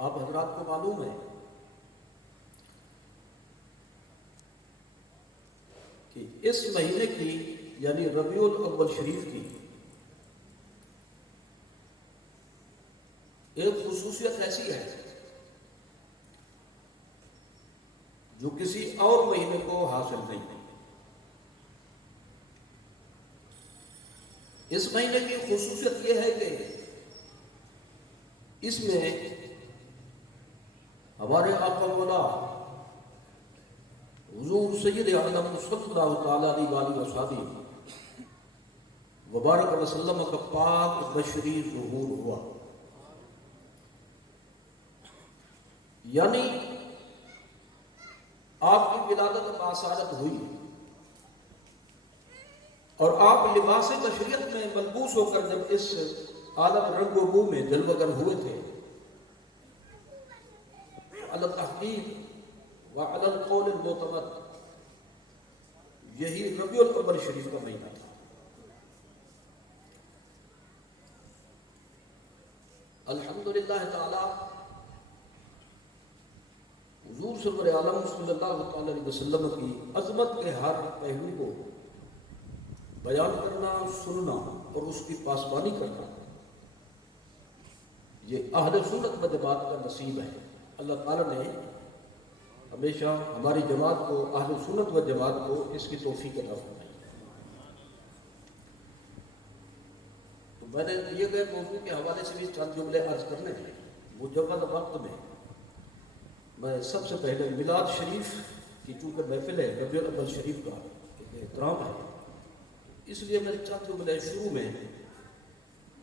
آپ حضرات کو معلوم ہے کہ اس مہینے کی یعنی ربیع الاول شریف کی ایک خصوصیت ایسی ہے جو کسی اور مہینے کو حاصل نہیں ہے۔ اس مہینے کی خصوصیت یہ ہے کہ اس میں ہمارے آقا مولا حضور سید عالم صلی اللہ تعالیٰ علیہ وسلم وبارک وسلم کا پاک بشری ظہور ہوا، یعنی آپ کی ولادت باصارت ہوئی اور آپ لباس بشریت میں ملبوس ہو کر جب اس عالم رنگ و بو میں جلوگر ہوئے تھے، علی التحقیق وعلی القول المعتمد یہی ربیع الاول شریف کا مہینہ تھا۔ الحمدللہ تعالی حضور سرور عالم صلی اللہ تعالی علیہ وسلم کی عظمت کے ہر پہلو کو بیان کرنا، سننا اور اس کی پاسبانی کرنا یہ اہل سنت و جماعت کا نصیب ہے۔ اللہ تعالیٰ نے ہمیشہ ہماری جماعت کو، اہل سنت و جماعت کو اس کی توفیق عطا فرمائی۔ تو میں نے دیے گئے موضوع کے حوالے سے بھی چند جملے عرض کرنے ہیں۔ مجوز وقت میں میں سب سے پہلے میلاد شریف کی چونکہ محفل ہے، ربیع الاول شریف کا احترام ہے، اس لیے میں چند جملے شروع میں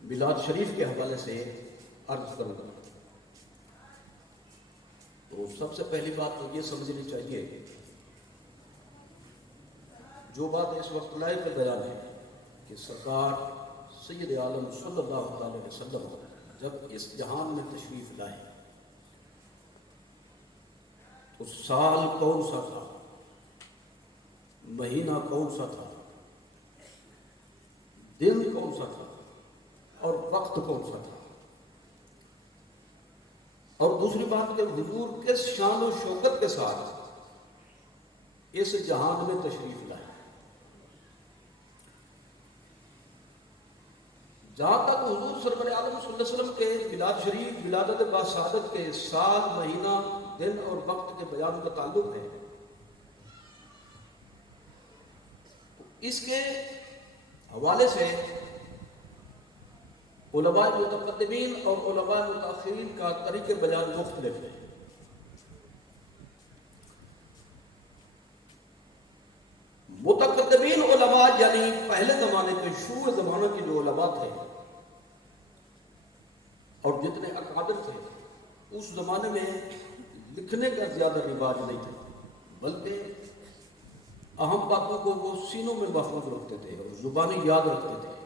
میلاد شریف کے حوالے سے عرض کروں گا۔ تو سب سے پہلی بات تو یہ سمجھنی چاہیے، جو بات اس وقت لائق بیان ہے کہ سرکار سید عالم صلی اللہ علیہ وسلم جب اس جہان میں تشریف لائے تو سال کون سا تھا، مہینہ کون سا تھا، دن کون سا تھا اور وقت کون سا تھا، اور دوسری بات کہ حضور کس شان و شوکت کے ساتھ اس جہان میں تشریف لائے۔ جہاں تک حضور سرور عالم صلی اللہ علیہ وسلم کے میلاد شریف، ولادت باصادت کے سال، مہینہ، دن اور وقت کے بیان کا تعلق ہے، اس کے حوالے سے علماء متقدمین اور علماء متاخرین کا طریقہ بیان مختلف ہے۔ متقدمین علماء یعنی پہلے زمانے کے شروع زمانہ کے جو علماء تھے اور جتنے اکابر تھے، اس زمانے میں لکھنے کا زیادہ رواج نہیں تھا، بلکہ اہم باتوں کو وہ سینوں میں محفوظ رکھتے تھے اور زبانی یاد رکھتے تھے۔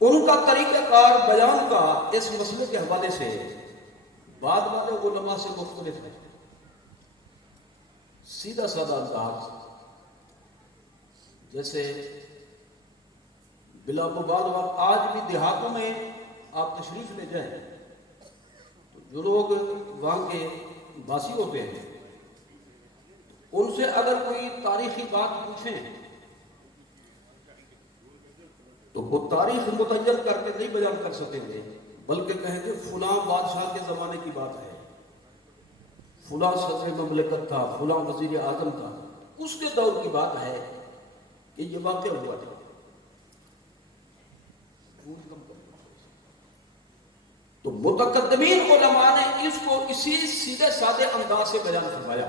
ان کا طریقہ کار بیان کا اس مسئلے کے حوالے سے بعد والے علماء سے مختلف ہے۔ سیدھا سادہ انداز، جیسے بلا مبالغہ آج بھی دیہاتوں میں آپ تشریف لے جائیں تو جو لوگ وہاں کے باسی ہوتے ہیں ان سے اگر کوئی تاریخی بات پوچھیں تو وہ تاریخ متعین کر کے نہیں بیان کر سکیں گے، بلکہ کہیں گے فلاں بادشاہ کے زمانے کی بات ہے، فلاں صدر مملکت تھا، فلاں وزیر اعظم تھا، اس کے دور کی بات ہے کہ یہ واقع ہوا تھا۔ تو متقدمین علماء نے اس کو اسی سیدھے سادے انداز سے بیان فرمایا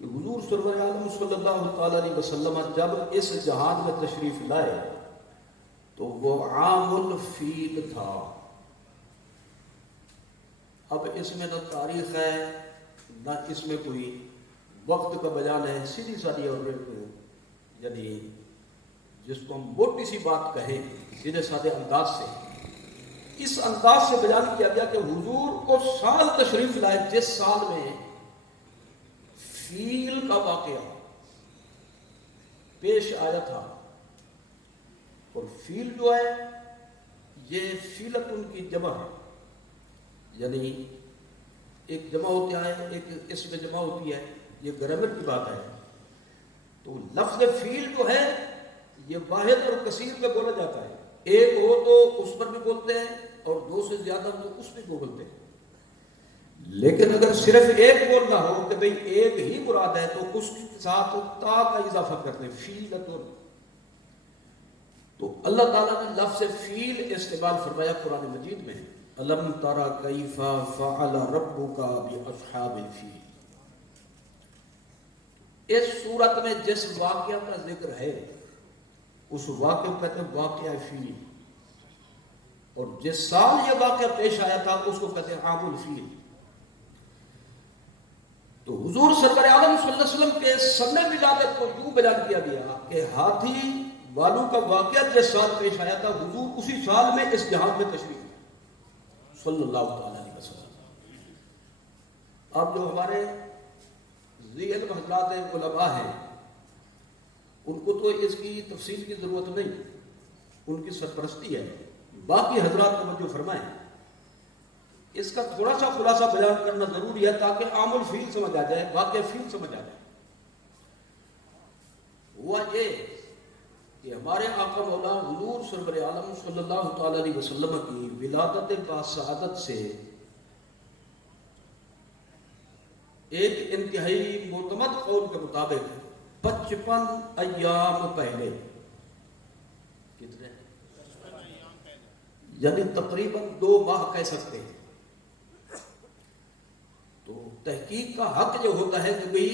کہ حضور سرور عالم صلی اللہ تعالی علیہ وسلم جب اس جہان میں تشریف لائے تو وہ عام الفیل تھا۔ اب اس میں نہ تاریخ ہے نہ اس میں کوئی وقت کا بیان ہے، سیدھی سادی اور یعنی جس کو ہم موٹی سی بات کہیں سیدھے سادے انداز سے، اس انداز سے بیان کیا گیا کہ حضور کو سال تشریف لائے جس سال میں فیل کا واقعہ پیش آیا تھا، اور فیل جو ہے یہ فیلت ان کی جمع ہے، یعنی ایک جمع ہوتا ہے، ایک اس میں جمع ہوتی ہے، یہ گرامر کی بات ہے۔ تو لفظ فیل جو ہے یہ واحد اور کثیر میں بولا جاتا ہے، ایک ہو تو اس پر بھی بولتے ہیں اور دو سے زیادہ ہو تو اس پہ بھی بولتے ہیں۔ لیکن اگر صرف ایک بولنا ہو کہ بھئی ایک ہی مراد ہے تو اس کے ساتھ تا کا اضافہ کرتے ہیں، فیلتن۔ تو اللہ تعالیٰ نے لفظ فیل استعمال فرمایا قرآن مجید میں، الم تری کیف فعل ربک باصحاب الفیل۔ اس صورت میں جس واقعہ کا ذکر ہے اس واقعہ کو کہتے ہیں واقعہ فیل، اور جس سال یہ واقعہ پیش آیا تھا اس کو کہتے ہیں عام الفیل۔ تو حضور سرور عالم صلی اللہ علیہ وسلم کے سن ولادت کو یوں بیان کیا گیا کہ ہاتھی والوں کا واقعہ جس سال پیش آیا تھا حضور اسی سال میں اس جہان میں تشریف لائے صلی اللہ تعالی علیہ وسلم۔ اب جو ہمارے ذی علم حضرات علماء ہیں ان کو تو اس کی تفصیل کی ضرورت نہیں، ان کی سرپرستی ہے، باقی حضرات توجہ فرمائیں، اس کا تھوڑا سا خلاصہ بیان کرنا ضروری ہے تاکہ عام الفیل سمجھ آ جائے، واقع فیل سمجھ آ جائے۔ ہوا یہ کہ ہمارے آقا مولا حضور سرور عالم صلی اللہ تعالی علیہ وسلم کی ولادت باسعادت سے ایک انتہائی معتمد قول کے مطابق 55 ایام پہلے، کتنے یعنی تقریباً 2 ماہ کہہ سکتے ہیں۔ تو تحقیق کا حق جو ہوتا ہے کہ بھئی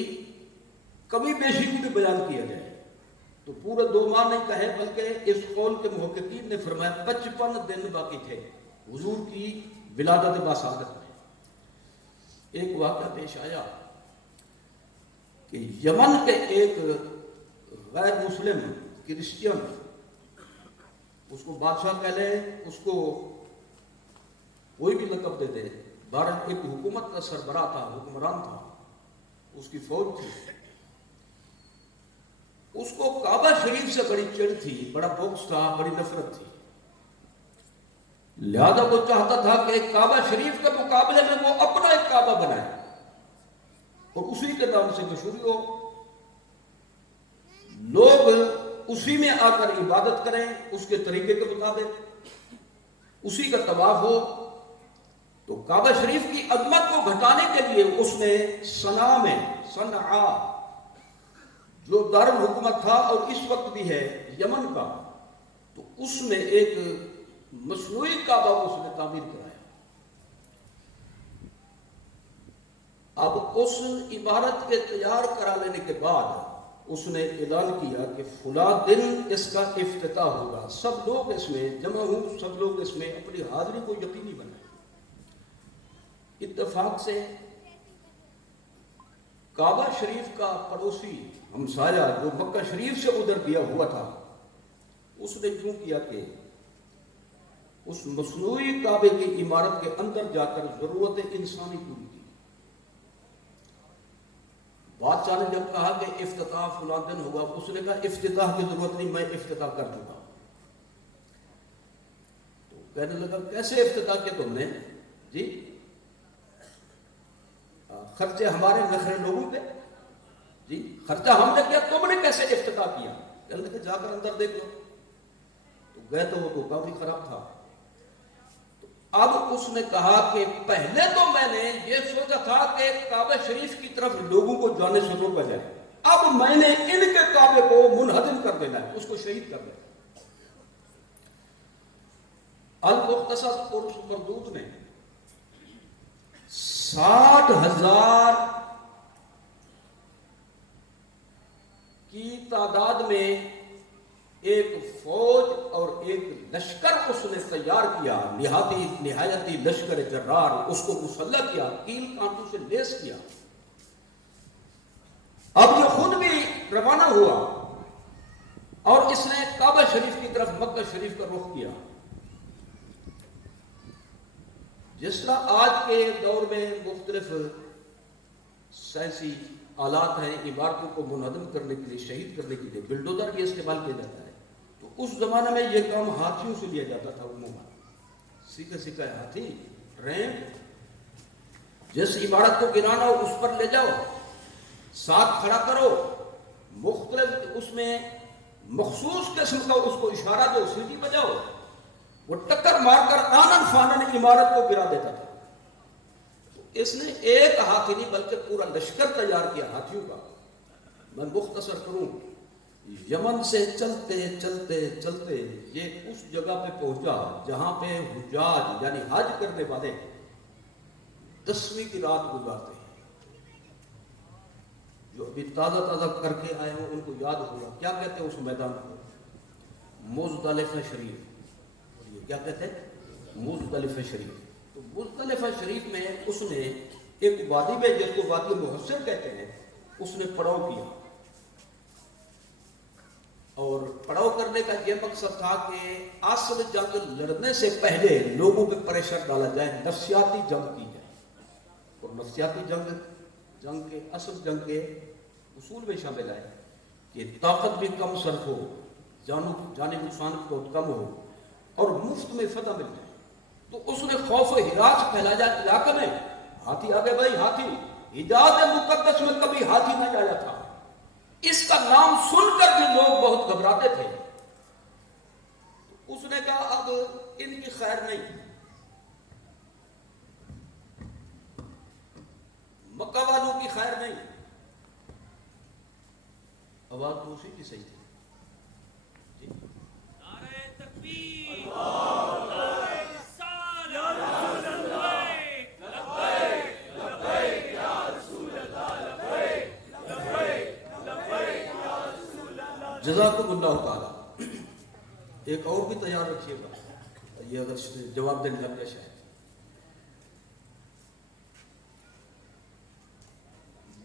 کمی بیشی کو بھی بیان کیا جائے، تو پورے 2 ماہ نہیں کہے بلکہ اس قول کے محققین نے فرمایا 55 دن باقی تھے حضور کی ولادت باسعادت میں۔ ایک واقعہ پیش آیا کہ یمن کے ایک غیر مسلم کرسچین، اس کو بادشاہ کہہ لیں، اس کو کوئی بھی لقب دے دے، بہرحال ایک حکومت کا سربراہ تھا، حکمران تھا، اس کی فوج تھی، اس کو کعبہ شریف سے بڑی چڑ تھی، بڑا بغض تھا، بڑی نفرت تھی، لہذا وہ چاہتا تھا کہ کعبہ شریف کے مقابلے میں وہ اپنا ایک کعبہ بنائے اور اسی کے نام سے مشہوری ہو، لوگ اسی میں آ کر عبادت کریں اس کے طریقے کے مطابق، اسی کا طواف ہو۔ تو کعبہ شریف کی عظمت کو گھٹانے کے لیے اس نے صنعاء جو دارالحکومت تھا اور اس وقت بھی ہے یمن کا، تو اس میں ایک مصنوعی کعبہ اس نے تعمیر کرایا۔ اب اس عمارت کے تیار کرا لینے کے بعد اس نے اعلان کیا کہ فلاں دن اس کا افتتاح ہوگا، سب لوگ اس میں جمع ہوں، سب لوگ اس میں اپنی حاضری کو یقینی بنائیں۔ اتفاق سے کعبہ شریف کا پڑوسی ہمسایہ جو مکہ شریف سے ادھر گیا ہوا تھا، اس نے یوں کیا کہ اس مصنوعی کعبے کی عمارت کے اندر جا کر ضرورت انسانی پوری کی۔ بادشاہ نے جب کہا کہ افتتاح فلاں دن ہوگا، اس نے کہا افتتاح کی ضرورت نہیں، میں افتتاح کر چکا۔ تو کہنے لگا کیسے افتتاح کیا تم نے؟ جی خرچے ہمارے نخرے لوگوں کے، جی خرچہ ہم نے کیا، تم نے کیسے افتتاح کیا؟ کہنے لگے جا کر اندر دیکھ لو۔ تو گئے تو وہ تو کافی خراب تھا۔ اب اس نے کہا کہ پہلے تو میں نے یہ سوچا تھا کہ کعبہ شریف کی طرف لوگوں کو جانے سے روکا جائے، اب میں نے ان کے کعبے کو منہدم کر دینا ہے، اس کو شہید کر دینا۔ المختصر اور مردود میں 60,000 کی تعداد میں ایک فوج اور ایک لشکر اس نے تیار کیا، نہایتی لشکر جرار، اس کو مسلح کیا، کیل کانٹوں سے لیس کیا۔ اب یہ خود بھی روانہ ہوا اور اس نے کعبہ شریف کی طرف مکہ شریف کا رخ کیا۔ جس طرح آج کے دور میں مختلف سائنسی آلات ہیں عمارتوں کو منہدم کرنے کے لیے، شہید کرنے کے لیے بلڈوزر بھی استعمال کیا جاتا ہے، تو تو اس زمانے میں یہ کام ہاتھیوں سے لیا جاتا تھا عموماً، سیکھے سیکھے ہاتھی ریم، جس عمارت کو گرانا ہو اس پر لے جاؤ، ساتھ کھڑا کرو، مختلف اس میں مخصوص قسم کا اس کو اشارہ دو، سیٹی بجاؤ، وہ ٹکر مار کر آنن فانن عمارت کو گرا دیتا تھا۔ اس نے ایک ہاتھی نہیں بلکہ پورا لشکر تیار کیا ہاتھیوں کا۔ میں مختصر کروں، یمن سے چلتے چلتے چلتے یہ اس جگہ پہ پہنچا جہاں پہ حجاج یعنی حج کرنے والے 10ویں کی رات گزارتے ہیں۔ جو ابھی تازہ تازہ کر کے آئے ہوں ان کو یاد ہوگا کیا کہتے ہیں اس میدان کو، مزدلفہ شریف۔ یہ کیا کہتے ہیں؟ مزدلفہ شریف۔ تو مزدلفہ شریف میں اس نے ایک وادی میں جس کو وادی محسر کہتے ہیں اس نے پڑاؤ کیا، اور پڑاؤ کرنے کا یہ مقصد تھا کہ اصل جنگ لڑنے سے پہلے لوگوں پہ پریشر ڈالا جائے، نفسیاتی جنگ کی جائے، اور نفسیاتی جنگ کے اصل جنگ کے اصول میں شامل ہے کہ طاقت بھی کم صرف ہو، جانی نقصان بہت کم ہو، اور مفت میں فتح مل جائے۔ تو اس نے خوف و ہراس پھیلایا علاقے میں، ہاتھی آگے بھائی ہاتھی، حجاز مقدس میں کبھی ہاتھی نہیں آیا تھا، اس کا نام سن کر بھی لوگ بہت گھبراتے تھے۔ اس نے کہا اب ان کی خیر نہیں، مکہ والوں کی خیر نہیں۔ آواز تو اسی کی صحیح تھی۔ نعرہ تکبیر، جزاکم اللہ تعالی۔ ایک اور بھی تیار رکھیے گا، یہ اگر جواب دینے لگ جائے شاید۔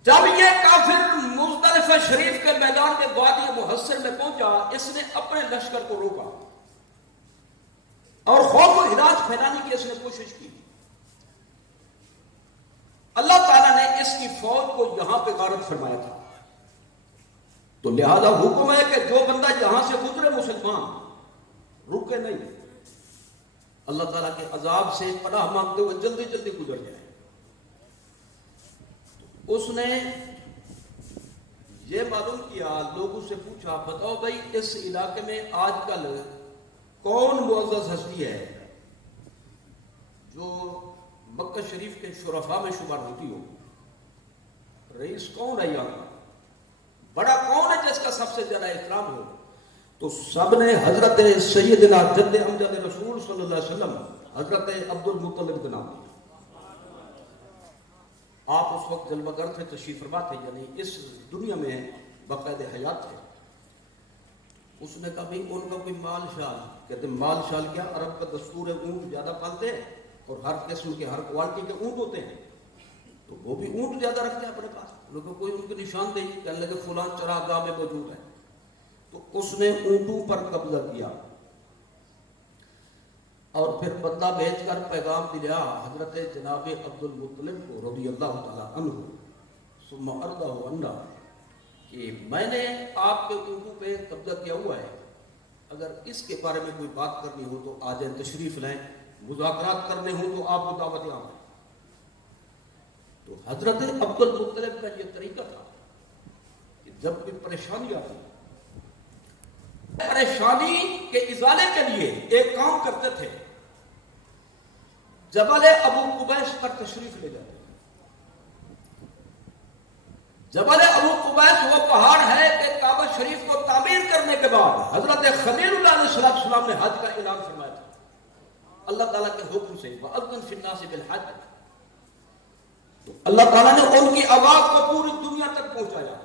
جب یہ کافر مزدلفہ شریف کے میدان میں وادی محسر میں پہنچا، اس نے اپنے لشکر کو روکا اور خوف و ہراس پھیلانے کی اس نے کوشش کی۔ اللہ تعالیٰ نے اس کی فوج کو یہاں پہ غارت فرمایا تھا، تو لہذا حکم ہے کہ جو بندہ یہاں سے گزرے مسلمان رکے نہیں، اللہ تعالیٰ کے عذاب سے پناہ مانگتے ہوئے جلدی جلدی گزر جائے۔ اس نے یہ معلوم کیا، لوگوں سے پوچھا بتاؤ بھائی اس علاقے میں آج کل کون معزز ہستی ہے جو مکہ شریف کے شرفاء میں شمار ہوتی ہو؟ رئیس کون ہے یہاں کا؟ بڑا کون ہے جس کا سب سے زیادہ احترام ہو؟ تو سب نے حضرت سیدنا جد امجد رسول صلی اللہ علیہ وسلم حضرت عبد المطلب کا نام لیا۔ آپ اس وقت جلوہ گر تھے، تشریف فرما تھے، یعنی اس دنیا میں باقاعدہ حیات تھے۔ اس نے کہا بھائی ان کا کوئی مال شال؟ کہتے مال شال کیا، عرب کا دستور ہے اونٹ زیادہ پالتے ہیں اور ہر قسم کے ہر کوالٹی کے اونٹ ہوتے ہیں، تو وہ بھی اونٹ زیادہ رکھتے ہیں اپنے پاس۔ لوگوں کوئی ان کی نشاندہی کہنے لگے فلاں چراگاہ میں موجود ہے، تو اس نے اونٹوں پر قبضہ کیا اور پھر بندہ بھیج کر پیغام دیا حضرت جناب عبد المطلب کو رضی اللہ تعالیٰ عنہ، ثم ارضہ عنہ، کہ میں نے آپ کے اونٹوں پہ قبضہ کیا ہوا ہے، اگر اس کے بارے میں کوئی بات کرنی ہو تو آ جائیں، تشریف لائیں، مذاکرات کرنے ہوں تو آپ کو دعوت عام ہے۔ تو حضرت عبد المطلب کا یہ طریقہ تھا کہ جب کوئی پریشانی آتی، پریشانی کے ازالے کے لیے ایک کام کرتے تھے، جبل ابو قبیس پر تشریف لے جاتے۔ جبل ابو قبیس وہ پہاڑ ہے کہ کعبہ شریف کو تعمیر کرنے کے بعد حضرت خلیل اللہ علیہ السلام نے حج کا اعلان فرمایا تھا اللہ تعالیٰ کے حکم سے، وَأَذِّن فِي النَّاسِ بِالْحَجِّ۔ تو اللہ تعالیٰ نے ان کی آواز کو پوری دنیا تک پہنچایا،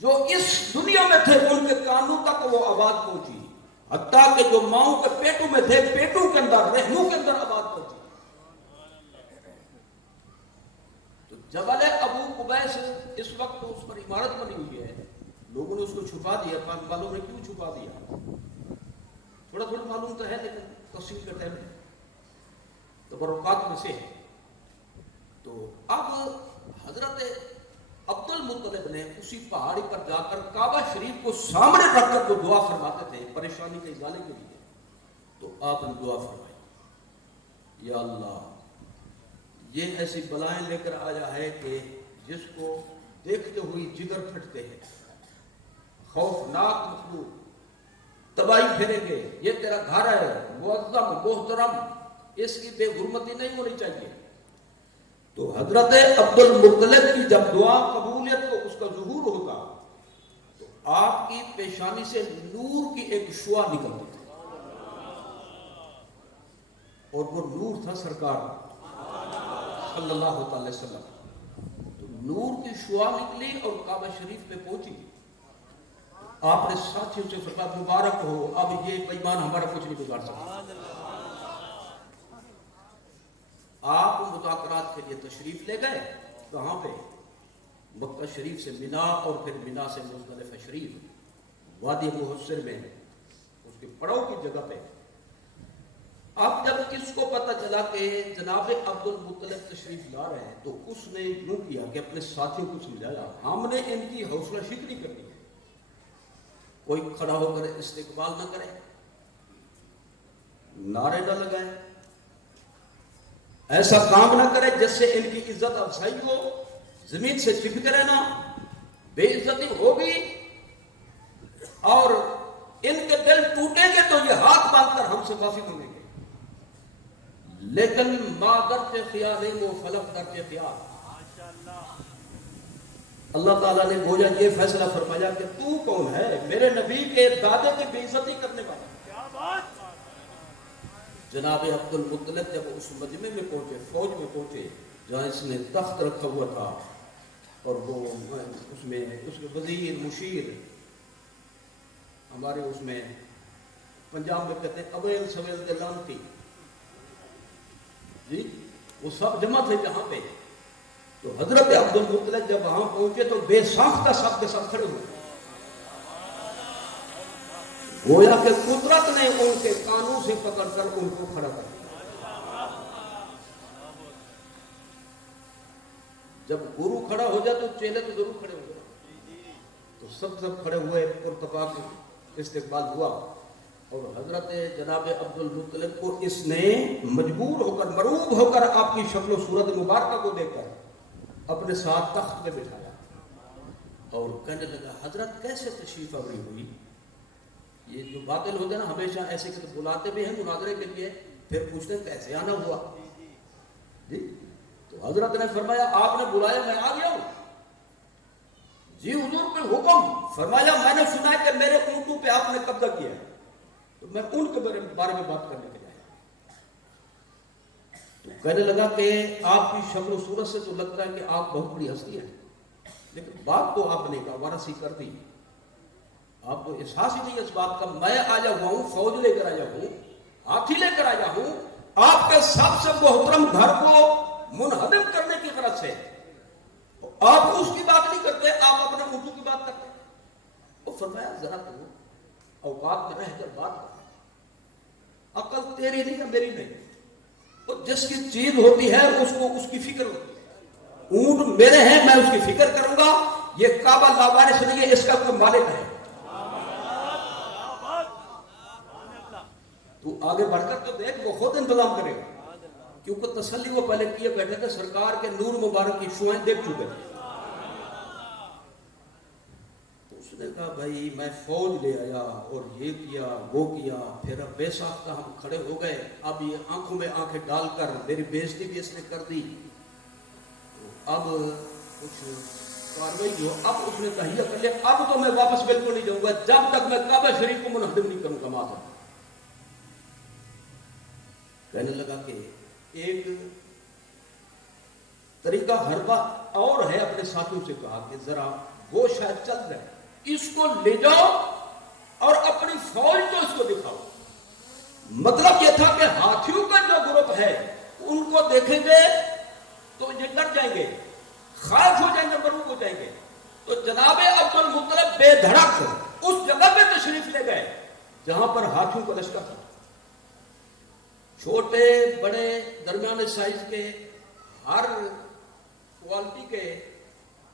جو اس دنیا میں تھے ان کے کانوں تک وہ آواز پہنچی، حتیٰ کہ جو ماؤں کے پیٹوں میں تھے، پیٹوں کے اندر، رحموں کے اندر آواز پہنچی۔ تو جبل ابو قبیس اس وقت تو اس پر عمارت بنی ہوئی ہے، لوگوں نے اس کو چھپا دیا، معلوم ہے کیوں چھپا دیا، تھوڑا تھوڑا معلوم تو ہے لیکن تفصیل کا ٹائم ہے، تبرکات میں سے ہے۔ تو اب حضرت عبد المطلب نے اسی پہاڑی پر جا کر کعبہ شریف کو سامنے رکھ کر جو دعا فرماتے تھے پریشانی کے ازالے کے لیے، تو آپ نے دعا فرمائی، یا اللہ یہ ایسی بلائیں لے کر آیا ہے کہ جس کو دیکھتے ہوئی جگر پھٹتے ہیں، خوفناک مخلوق تباہی پھیریں گے، یہ تیرا گھر ہے معظم محترم، اس کی بے حرمتی نہیں ہونی چاہیے۔ تو حضرت عبد المطلب کی جب دعا قبولیت کو اس کا ظہور ہوتا تو آپ کی پیشانی سے نور کی ایک شعاع نکلتی تھی، اور وہ نور تھا سرکار صلی اللہ علیہ وسلم۔ تو نور کی شعاع نکلی اور کعبہ شریف پہ پہنچی، آپ نے ساتھیوں سے فرمایا مبارک ہو، اب یہ بے ایمان ہمارا کچھ نہیں بگاڑ سکتا۔ آپ مذاکرات کے لیے تشریف لے گئے، کہاں پہ؟ مکہ شریف سے مینا، اور پھر مینا سے مزدلفہ شریف، وادی محسر میں اس کے پڑاؤ کی جگہ پہ۔ اب جب کس کو پتہ چلا کہ جناب عبد المطلب تشریف لا رہے ہیں، تو اس نے یوں کیا کہ اپنے ساتھیوں کو سمجھایا ہم نے ان کی حوصلہ شکنی کرنی ہے، کوئی کھڑا ہو کر استقبال نہ کرے، نعرے نہ لگائے، ایسا کام نہ کرے جس سے ان کی عزت افزائی ہو، زمین سے چپک رہنا، بے عزتی ہوگی، اور ان کے دل ٹوٹیں گے تو یہ ہاتھ باندھ کر ہم سے معافی مانگیں گے، لیکن ما درتے خیال و فلک درتے خیال۔ اللہ تعالیٰ نے گویا یہ فیصلہ فرمایا کہ تو کون ہے میرے نبی کے دادے کی بے عزتی کرنے والا؟ جناب عبد المطلب جب اس مجمع میں پہنچے، فوج میں پہنچے جہاں اس نے تخت رکھا ہوا تھا، اور وہ اس میں اس کے وزیر مشیر، ہمارے اس میں پنجاب میں کہتے ہیں اویل سویل دلانتی جی، وہ سب جمع تھے جہاں پہ۔ تو حضرت عبد المطلب جب وہاں پہنچے تو بے ساختہ سب کے سب کھڑے ہوئے، گویا کہ قدرت نے ان کے کانوں سے پکڑ کر ان کو کھڑا کر دیا۔ جب گرو کھڑا ہو جائے تو چیلے تو ضرور کھڑے ہو جائے، تو سب کھڑے ہوئے، پرتفاق استقبال ہوا، اور حضرت جناب عبد المطلب کو اس نے مجبور ہو کر، مروب ہو کر، آپ کی شکل و صورت مبارکہ کو دیکھ کر اپنے ساتھ تخت پہ بٹھایا، اور کہنے لگا حضرت کیسے تشریف آوری ہوئی؟ یہ جو باطل ہوتے ہیں نا ہمیشہ ایسے کہ بلاتے بھی ہیں مناظرے کے لیے، پھر پوچھتے ہیں کیسے آنا ہوا جی؟ تو حضرت نے فرمایا آپ نے بلایا میں آ گیا ہوں جی حضور پہ حکم فرمایا، میں نے سنا ہے کہ میرے اونٹوں پہ آپ نے قبضہ کیا ہے، تو میں ان کے بارے میں بات کرنے کے لیے آیا۔ تو کہنے لگا کہ آپ کی شکل و صورت سے تو لگتا ہے کہ آپ بہت بڑی ہستی ہیں، لیکن بات تو آپ نے کہا وارثی کر دی، آپ کو احساس ہی نہیں اس بات کا، میں آیا ہوا ہوں، فوج لے کر آیا ہوں، ہاتھی لے کر آیا ہوں، آپ کے سب سے محترم گھر کو منہدم کرنے کی غرض سے، آپ اس کی بات نہیں کرتے، آپ اپنے اونٹوں کی بات کرتے۔ وہ فرمایا ذرا تو اوقات میں رہ کر بات کر، عقل تیری نہیں ہے میری نہیں، تو جس کی چیز ہوتی ہے اس کو اس کی فکر ہوتی ہے، اونٹ میرے ہیں میں اس کی فکر کروں گا، یہ کعبہ لاوارث نہیں ہے، اس کا کوئی مالک ہے۔ تو آگے بڑھ کر تو دیکھ وہ خود انتظام کرے گا، کیونکہ تسلی وہ پہلے کیے بیٹھے تھے، سرکار کے نور مبارک کی شعائیں دیکھ چکے تھے۔ اس نے کہا بھائی میں فوج لے آیا اور یہ کیا وہ کیا، پھر اب بے ساختہ ہم کھڑے ہو گئے، اب یہ آنکھوں میں آنکھیں ڈال کر میری بےزتی بھی اس نے کر دی، اب کچھ کاروائی جو اب اس نے تہیہ کر لیا، اب تو میں واپس بالکل نہیں جاؤں گا جب تک میں کعبہ شریف کو منہدم نہیں کروں گا ماذا۔ کہنے لگا کہ ایک طریقہ حربہ اور ہے، اپنے ساتھیوں سے کہا کہ ذرا وہ شاید چل رہے اس کو لے جاؤ اور اپنی فوج کو اس کو دکھاؤ۔ مطلب یہ تھا کہ ہاتھیوں کا جو گروپ ہے ان کو دیکھیں گے تو یہ ڈر جائیں گے، خائف ہو جائیں گے، مرعوب ہو جائیں گے۔ تو جناب عبد المطلب بے دھڑک اس جگہ پہ تشریف لے گئے جہاں پر ہاتھیوں کا لشکر تھا، چھوٹے بڑے درمیانے سائز کے، ہر کوالٹی کے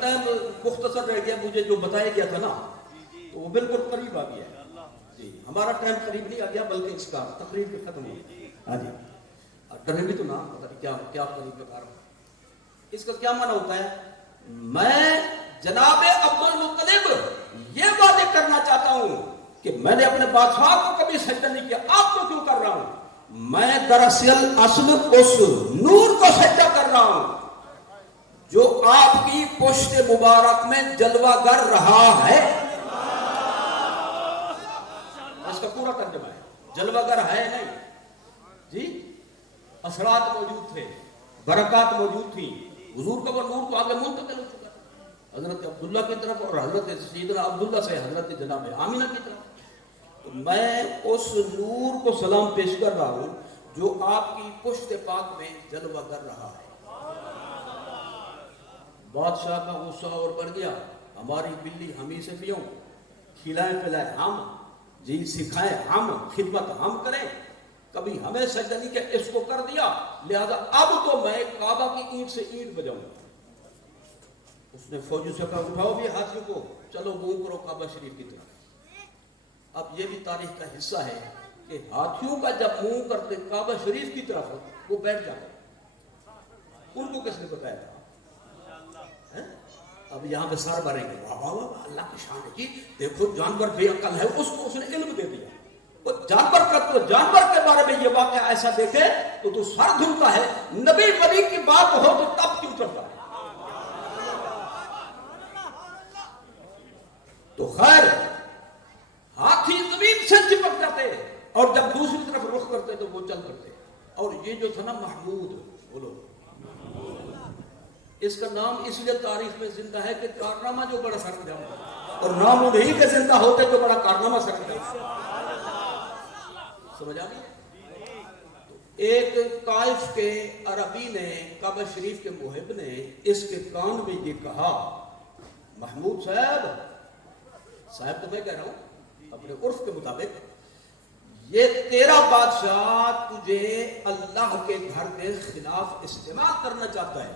ٹائم مختصر رہ گیا، مجھے جو بتایا گیا تھا نا تو وہ بالکل قریب آ گیا ہے جی. ہمارا ٹائم قریب نہیں آ گیا بلکہ اس کا تقریب بھی ختم ہو گیا. ہاں جی ڈرے بھی تو نا پتہ نہیں کیا کیا قریب بتا رہا ہوں. اس کا کیا معنی ہوتا ہے؟ میں جناب عبد المطلب یہ وعدے کرنا چاہتا ہوں کہ میں نے اپنے بادشاہ کو کبھی سجدہ نہیں کیا، آپ کو کیوں کر رہا ہوں؟ میں دراصل اصل اس نور کو سجدہ کر رہا ہوں جو آپ کی پشت مبارک میں جلوہ گر رہا ہے. اس کا پورا ترجمہ ہے. جلوہ گر ہے نہیں جی، اثرات موجود تھے، برکات موجود تھی. حضور کا وہ نور تو آگے منتقل ہو چکا تھا حضرت عبداللہ کی طرف اور حضرت سیدنا عبداللہ سے حضرت جناب آمینہ کی طرف. تو میں اس نور کو سلام پیش کر رہا ہوں جو آپ کی پشت پاک میں جلوہ گر رہا ہے. بادشاہ کا غصہ اور بڑھ گیا. ہماری بلی ہمیں سے پیوں، کھلائیں پلائیں ہم جی، سکھائیں ہم، خدمت ہم کریں، کبھی ہمیں سجدہ نہیں کیا، اس کو کر دیا، لہذا اب تو میں کعبہ کی اینٹ سے اینٹ بجاؤں. اس نے فوجی سے کہا اٹھاؤ بھی ہاتھیوں کو، چلو منہ کرو کعبہ شریف کی طرف. اب یہ بھی تاریخ کا حصہ ہے کہ ہاتھیوں کا جب منہ کرتے کعبہ شریف کی طرف وہ بیٹھ جاتے. ان کو کس نے بتایا تھا؟ اب یہاں پہ سر بھریں گے، واہ واہ واہ اللہ کی شان ہے جی، دیکھو جانور بے عقل ہے، اس کو اس نے علم دے دیا. وہ جانور کا تو جانور کے بارے میں یہ واقعہ ایسا دیکھے تو سر دھلتا ہے. نبی ولی کی بات ہو تو تب کیوں چلتا ہے؟ تو خیر ہاتھی زمین سے چپک جاتے اور جب دوسری طرف رخ کرتے تو وہ چل کرتے. اور یہ جو تھا نا محمود، بولو، اس کا نام اس لیے تاریخ میں زندہ ہے کہ کارنامہ جو بڑا سر انجام تھا، اور نام انہیں کے زندہ ہوتے جو بڑا کارنامہ سر انجام. سمجھ آ گئی؟ ایک طائف کے عربی نے، کعبہ شریف کے محب نے اس کے کان میں یہ کہا، محمود صاحب تو میں کہہ رہا ہوں اپنے عرف کے مطابق، یہ تیرا بادشاہ تجھے اللہ کے گھر کے خلاف استعمال کرنا چاہتا ہے.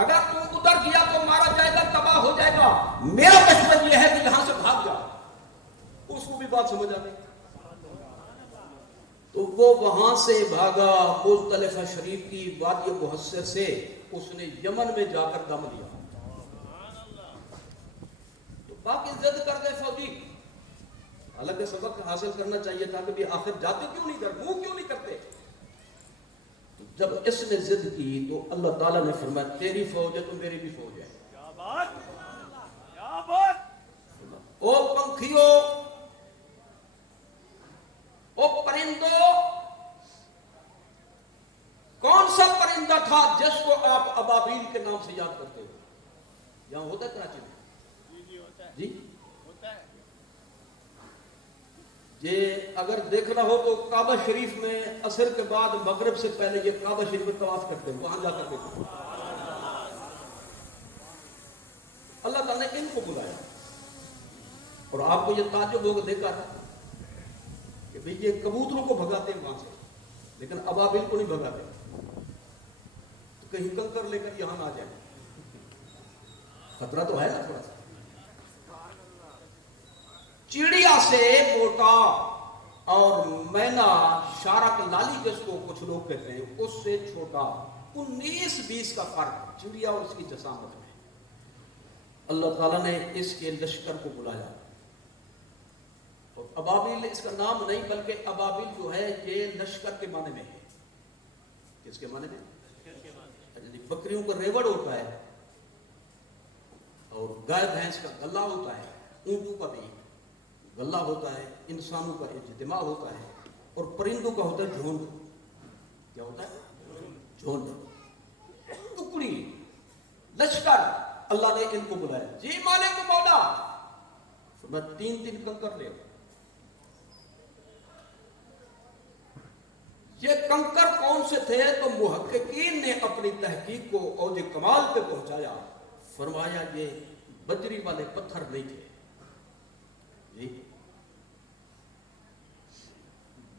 اگر تو ادھر گیا تو مارا جائے گا، تباہ ہو جائے گا. میرا مشورہ یہ ہے کہ یہاں سے بھاگ جا. اس کو بھی بات سمجھ آ گئی. تو وہ وہاں سے بھاگا. مزدلفہ شریف کی وادی محصر سے اس نے یمن میں جا کر دم لیا. تو باقی ضد کر گئے فوجی. حالانکہ سبق حاصل کرنا چاہیے تھا کہ آخر جاتے کیوں نہیں کر، منہ کیوں نہیں کرتے. جب اس نے ضد کی تو اللہ تعالیٰ نے فرمایا تیری فوج ہے تو میری بھی فوج ہے. کیا بات، کیا بات. او پنکھیو، او پرندو، کون سا پرندہ تھا جس کو آپ ابابیل کے نام سے یاد کرتے ہو؟ یہاں ہوتا ہے کراچی میں جی. یہ اگر دیکھنا ہو تو کعبہ شریف میں عصر کے بعد مغرب سے پہلے یہ کعبہ شریف میں طواف کرتے ہیں، وہاں جا کر دیکھتے ہیں. اللہ تعالیٰ نے ان کو بلایا اور آپ کو یہ تعجب ہوگا، دیکھا تھا کہ بھئی یہ کبوتروں کو بھگاتے ہیں وہاں سے لیکن ابابیل کو نہیں بھگاتے. تو کہیں کنکر لے کر یہاں نہ جائیں، خطرہ تو ہے نا تھوڑا سا. چڑیا سے موٹا اور مینا، شارک لالی جس کو کچھ لوگ کہتے ہیں، اس سے چھوٹا 19-20 کا فرق چڑیا اور اس کی جسامت میں. اللہ تعالیٰ نے اس کے لشکر کو بلایا. اور ابابیل اس کا نام نہیں بلکہ ابابیل جو ہے یہ لشکر کے معنی میں ہے. کس کے معنی میں؟ بکریوں کا ریوڑ ہوتا ہے اور گائے بھینس کا گلا ہوتا ہے، اونٹوں کا بھی گلا ہوتا ہے، انسانوں کا اجتماع ہوتا ہے، اور پرندوں کا ہوتا ہے جھونڈ. کیا ہوتا ہے؟ جھونڈ، ٹکڑی، لشکر. اللہ نے ان کو بلایا. جی مالک کو مولا، میں 3 کنکر لے. یہ کنکر کون سے تھے؟ تو محققین نے اپنی تحقیق کو اوج کمال پہ پہنچایا. فرمایا یہ بجری والے پتھر نہیں تھے جی،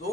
2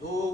2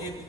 1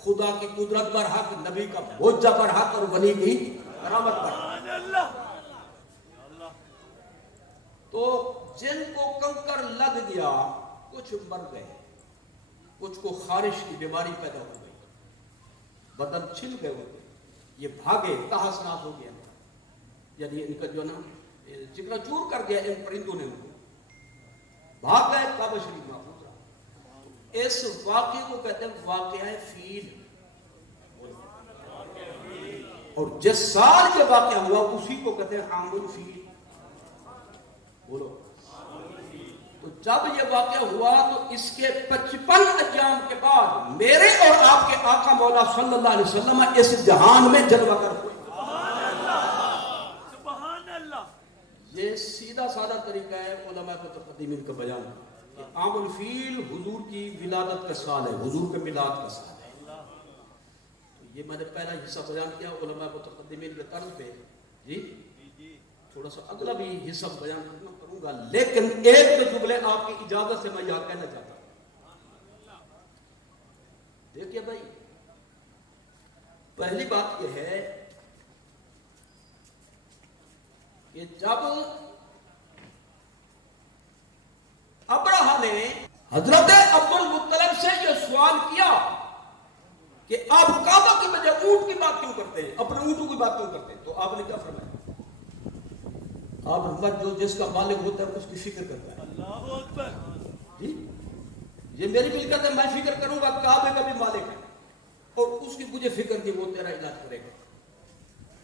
خدا کی قدرت پر حق، نبی کا معجزہ پر حق اور ولی کی کرامت پر حق۔ سبحان اللہ یا اللہ تو جن کو کنکر لگ گیا کچھ مر گئے، کچھ کو خارش کی بیماری پیدا ہو گئی، بدن چھل گئے ہوتے، یہ بھاگے، تہس ناس ہو گیا، یعنی ان کا جو نا چکنا چور کر دیا ان پرندوں نے، ان کو بھاگ گئے، کعبہ شریف محفوظ رہا۔ اس واقعے کو کہتے ہیں واقعہ فیل، اور جس سال یہ واقعہ ہوا اسی کو کہتے ہیں عام الفیل۔ بولو، تو جب یہ واقعہ ہوا تو اس کے 55 ایام کے بعد میرے اور آپ کے آقا مولا صلی اللہ علیہ وسلم اس جہان میں جلوہ گر ہوئے۔ سبحان اللہ یہ سیدھا سادہ طریقہ ہے علماء متقدمین کا بیان کہ عام الفیل حضور کی ولادت کا سال ہے، حضور کے میلاد کا سال ہے۔ تو یہ میں نے پہلا حصہ بیان کیا علماء متقدمین کے طرز پہ، جی تھوڑا سا اگلا بھی حصہ بیان کروں گا، لیکن ایک دو جملے آپ کی اجازت سے میں یہاں کہنا چاہتا ہوں۔ دیکھیے بھائی، پہلی بات یہ ہے کہ جب ابرہہ نے حضرت عبد المطلب سے یہ سوال کیا کہ آپ کعبہ کی بجائے اونٹ کی بات کیوں کرتے ہیں، اپنے اونٹوں کی بات کیوں کرتے ہیں، تو آپ نے کیا فرمایا؟ آپ رحمت جو جس کا مالک ہوتا ہے اس کی فکر کرتا ہے۔ اللہ اکبر جی یہ میری ملکت ہے، میں فکر کروں گا، کعبے کا بھی مالک ہے اور اس کی مجھے فکر کی، وہ تیرا علاج کرے گا۔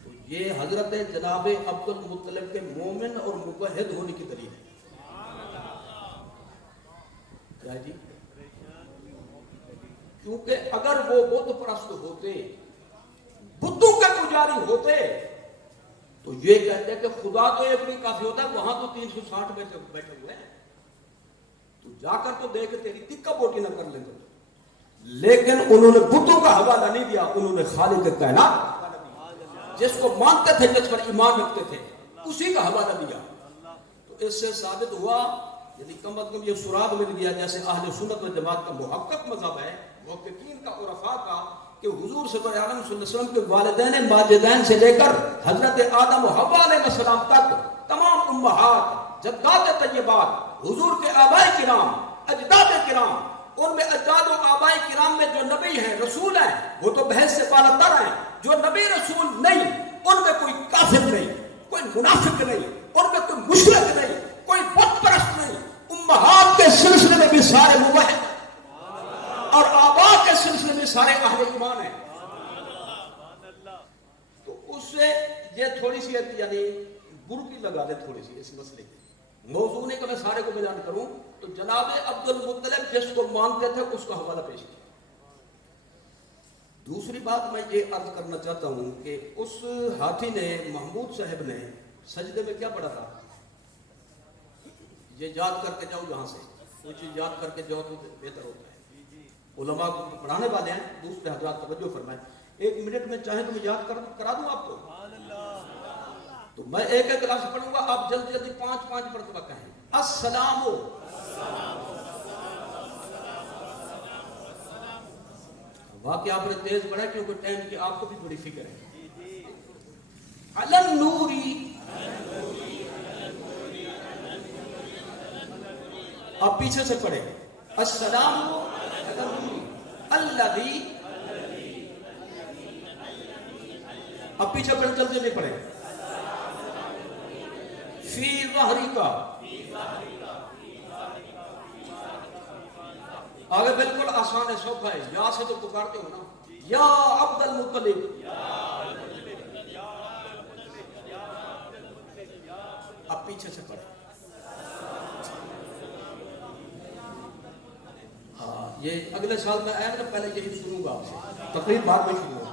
تو یہ حضرت جناب عبد المطلب کے مومن اور موحد ہونے کی دلیل ہے۔ کیا جی؟ کیونکہ اگر وہ بت پرست ہوتے، بتوں کے پجاری ہوتے، تو یہ کہتے ہیں کہ خدا تو ایک بھی کافی ہوتا ہے، وہاں تو 360 میں سے بیٹھے ہوئے ہیں، تو جا کر تو دیکھ تیری تکہ بوٹی نہ کر لیں گے۔ لیکن انہوں نے بتوں کا حوالہ نہیں دیا، انہوں نے خالق کائنات جس کو مانتے تھے، جس پر ایمان رکھتے تھے، اسی کا حوالہ دیا۔ تو اس سے ثابت ہوا، یعنی کم از کم یہ سراغ مل گیا، جیسے اہل سنت و جماعت کا محقق مذہب ہے، محققین کا، عرفاء کا، کہ حضور صلی اللہ علیہ وسلم کے والدین ماجدین سے لے کر حضرت آدم و حوا علیہ السلام تک تمام امہات، جدات طیبات، حضور کے آباء کرام، اجداد کرام، ان میں اجداد و آباء کرام میں جو نبی ہیں، رسول ہیں، وہ تو بحث سے بالاتر ہیں۔ جو نبی رسول نہیں، ان میں کوئی کافر نہیں، کوئی منافق نہیں، ان میں کوئی مشرک نہیں، کوئی بت پرست نہیں۔ امہات کے سلسلے میں بھی سارے موحد اور آباء کے سلسلے میں سارے اہل ایمان ہیں۔ تو اس سے یہ تھوڑی سی یعنی برکی لگا دے تھوڑی سی اس مسئلے کی، موضوع نہیں کہ میں سارے کو بیان کروں۔ تو جناب عبد المطلب جس کو مانتے تھے اس کا حوالہ پیش کیا۔ دوسری بات میں یہ عرض کرنا چاہتا ہوں کہ اس ہاتھی نے، محمود صاحب نے سجدے میں کیا پڑھا تھا؟ یہ یاد کر کے جاؤ، یہاں سے کوئی چیز یاد کر کے جاؤ تو بہتر ہوتا ہے۔ علماء کو پڑھانے والے ہیں، دوسرے حضرات توجہ فرمائیں۔ 1 منٹ میں چاہیں تو میں یاد کرا دوں آپ کو، تو میں ایک ایک لفظ پڑھوں گا، آپ جلدی جلدی 5 مرتبہ کہیں۔ السلام، واقعہ آپ نے تیز پڑھا کیونکہ ٹائم کی آپ کو بھی بڑی فکر ہے۔ علن نوری، آپ پیچھے سے پڑھیں۔ السلام الذی، اب پیچھے پڑھ، جلدی نہیں پڑھیں۔ فی ظہری کا، آگے بالکل آسان ہے، سوکھا ہے، یا سے تو پکارتے ہو نا، یا عبد المطلب، اب پیچھے سے پڑھیں۔ یہ اگلے سال میں آیا نا، پہلے یہی سنوں گا آپ سے، تقریر بعد میں شروع ہوگا۔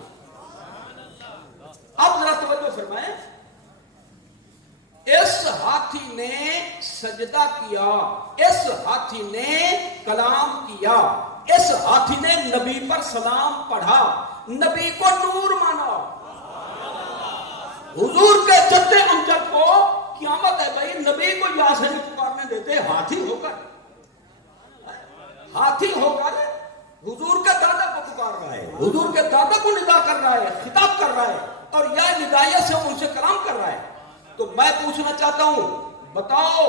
اب ذرا توجہ فرمائیں، اس ہاتھی نے سجدہ کیا، اس ہاتھی نے کلام کیا، اس ہاتھی نے نبی پر سلام پڑھا، نبی کو نور مانا۔ حضور کے جد امجد کو قیامت ہے بھائی، نبی کو یا سے نہیں پکارنے دیتے، ہاتھی ہو کر حضور کے دادا کو پکار رہا ہے، حضور کے دادا کو ندا کر رہا ہے، خطاب کر رہا ہے، اور یا ندایت سے ان سے کلام کر رہا ہے. تو میں پوچھنا چاہتا ہوں، بتاؤ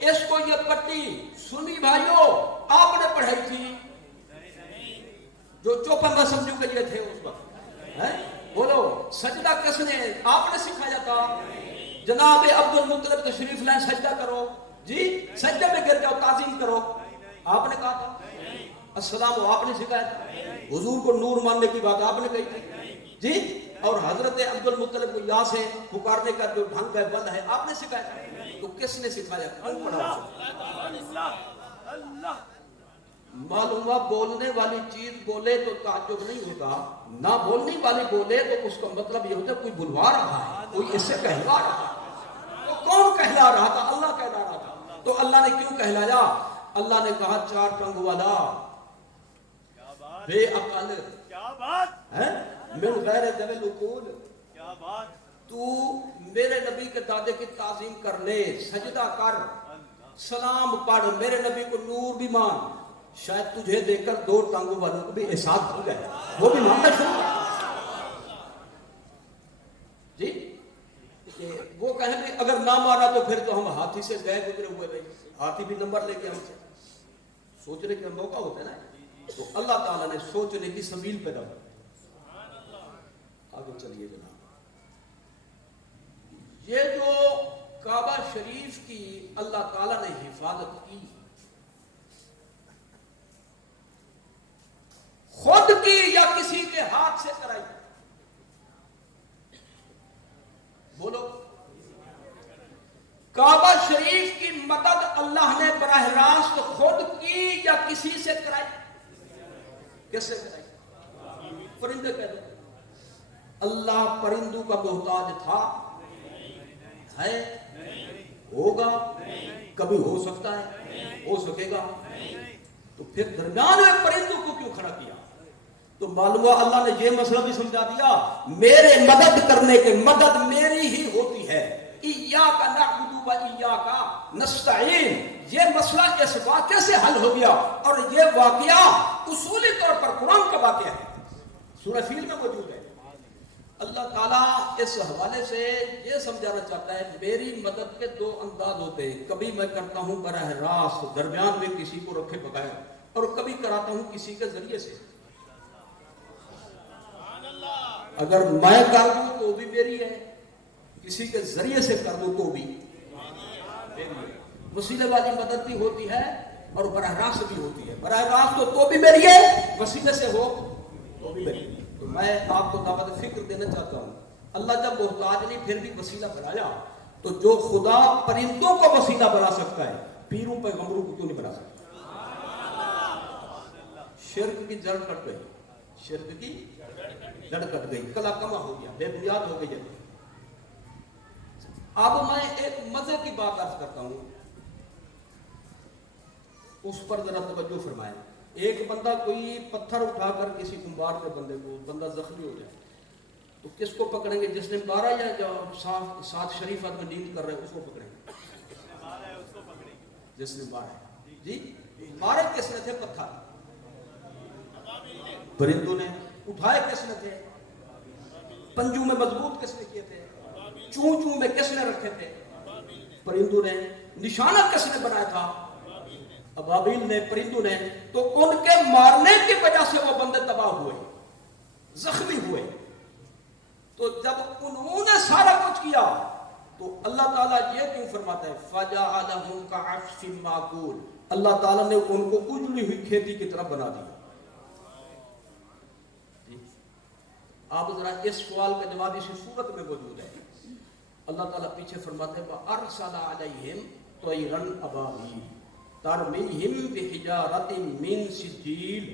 اس کو یہ پٹی سنی بھائیوں آپ نے پڑھائی تھی جو چوپن رسم کے لیے تھے اس وقت؟ بولو سجدہ کس نے آپ نے سکھایا تھا؟ جناب عبد المطلب تشریف لائیں سجدہ کرو، جی سجدے میں گر جاؤ تعظیم کرو، آپ نے کہا تھا؟ السلام آپ نے سکھایا تھا؟ حضور کو نور ماننے کی بات آپ نے کہی تھی، جی اور حضرت عبد المطلب کو یا سے پکارنے کا جو ڈھنگ ہے بل ہے آپ نے سکھایا تھا؟ تو کس نے سکھایا؟ کون پڑھا؟ اللہ معلوم ہوا بولنے والی چیز بولے تو تعجب نہیں ہوتا، نہ بولنے والی بولے تو اس کا مطلب یہ ہوتا ہے کوئی بلوا رہا ہے، کوئی اس سے کہلا رہا ہے. تو کون کہلا رہا تھا؟ اللہ کہلا رہا تھا. تو اللہ نے کیوں کہلایا؟ اللہ نے کہا چار ٹنگ والا بے عقل کیا بات ہے من غیر ذوی العقول، کیا بات تو میرے نبی کے دادے کی تعظیم کر لے، سجدہ کر، سلام پڑھ، میرے نبی کو نور بھی مان، شاید تجھے دیکھ کر دو ٹانگوں والوں کو بھی احساس ہو جائے، وہ بھی ماننا شروع کر. جی کہ وہ کہیں کہ اگر نہ مانا تو پھر تو ہم ہاتھی سے گئے گزرے ہوئے بھائی، ہاتھی بھی نمبر لے کے ہم سے سوچنے کا موقع ہوتا ہے نا. تو اللہ تعالیٰ نے سوچنے کی سبیل پیدا کی. آگے چلیے جناب. یہ جو کعبہ شریف کی اللہ تعالیٰ نے حفاظت کی، خود کی یا کسی کے ہاتھ سے کرائی؟ بولو. کعبہ شریف کی مدد اللہ نے براہ راست خود کی یا کسی سے کرائی؟ کس سے کرائی؟ پرندے کہہ دو. اللہ پرندوں کا محتاج تھا؟ ہے؟ ہوگا؟ کبھی ہو سکتا ہے؟ ہو سکے گا؟ تو پھر درمیان میں پرندوں کو کیوں کھڑا کیا؟ تو معلوم ہوا اللہ نے یہ مسئلہ بھی سمجھا دیا، میرے مدد کرنے کے مدد میری ہی ہوتی ہے. ایاک نعبد و ایاک نستعین، یہ مسئلہ اس واقعے سے حل ہو گیا. اور یہ واقعہ اصولی طور پر قرآن کا واقعہ ہے، سورہ فیل میں موجود ہے. اللہ تعالیٰ اس حوالے سے یہ سمجھانا چاہتا ہے میری مدد کے دو انداز ہوتے ہیں، کبھی میں کرتا ہوں براہ راست درمیان میں کسی کو رکھے بغیر، اور کبھی کراتا ہوں کسی کے ذریعے سے. اگر میں کر دوں تو بھی میری ہے، کسی کے ذریعے سے کر دوں تو بھی میری ہے. وسیلے والی مدد بھی ہوتی ہے اور براہ راست بھی ہوتی ہے. براہ راست تو بھی میری ہے، وسیلے سے ہو تو بھی میری ہے. تو میں آپ کو دعوت فکر دینا چاہتا ہوں، اللہ جب محتاج نہیں پھر بھی وسیلہ بنایا، تو جو خدا پرندوں کو وسیلہ بنا سکتا ہے پیروں پیغمبروں کو کیوں نہیں بنا سکتا؟ شرک کی جڑ کٹ گئی، شرک کی جڑ کٹ گئی، کلا کما ہو گیا، بے بنیاد ہو گئی. اب میں ایک مزے کی بات عرض کرتا ہوں، اس پر ذرا توجہ فرمائیں. ایک بندہ کوئی پتھر اٹھا کر کسی کمبار کے بندے کو، بندہ زخمی ہو جائے تو کس کو پکڑیں گے؟ جس نے مارا یا جو ساتھ شریف آدمی نیند کر رہے ہیں اس کو پکڑیں گے؟ جس نے مارا ہے. جی مارے کس نے تھے؟ پتھر. پرندوں نے اٹھائے کس نے تھے؟ پنجوں میں مضبوط کس نے کیے تھے؟ چون چون میں کس نے رکھے تھے؟ پرندوں نے. نشانہ کس نے بنایا تھا؟ ابابیل نے، پرندوں نے. تو ان کے مارنے کی وجہ سے وہ بندے تباہ ہوئے، زخمی ہوئے. تو جب انہوں نے سارا کچھ کیا تو اللہ تعالیٰ یہ کیوں فرماتا ہے فَجَعَلَهُمْ كَعَصْفٍ مَّأْكُولٍ؟ اللہ تعالیٰ نے ان کو اجڑی ہوئی کھیتی کی طرح بنا دیا. آپ ذرا اس سوال کا جواب اسی صورت میں موجود ہے. اللہ تعالیٰ پیچھے فرماتے ہیں وَأَرْسَلَ عَلَيْهِمْ طَيْرًا أَبَابِيلَ تَرْمِيهِمْ بِحِجَارَةٍ مِّن سِجِّيلٍ.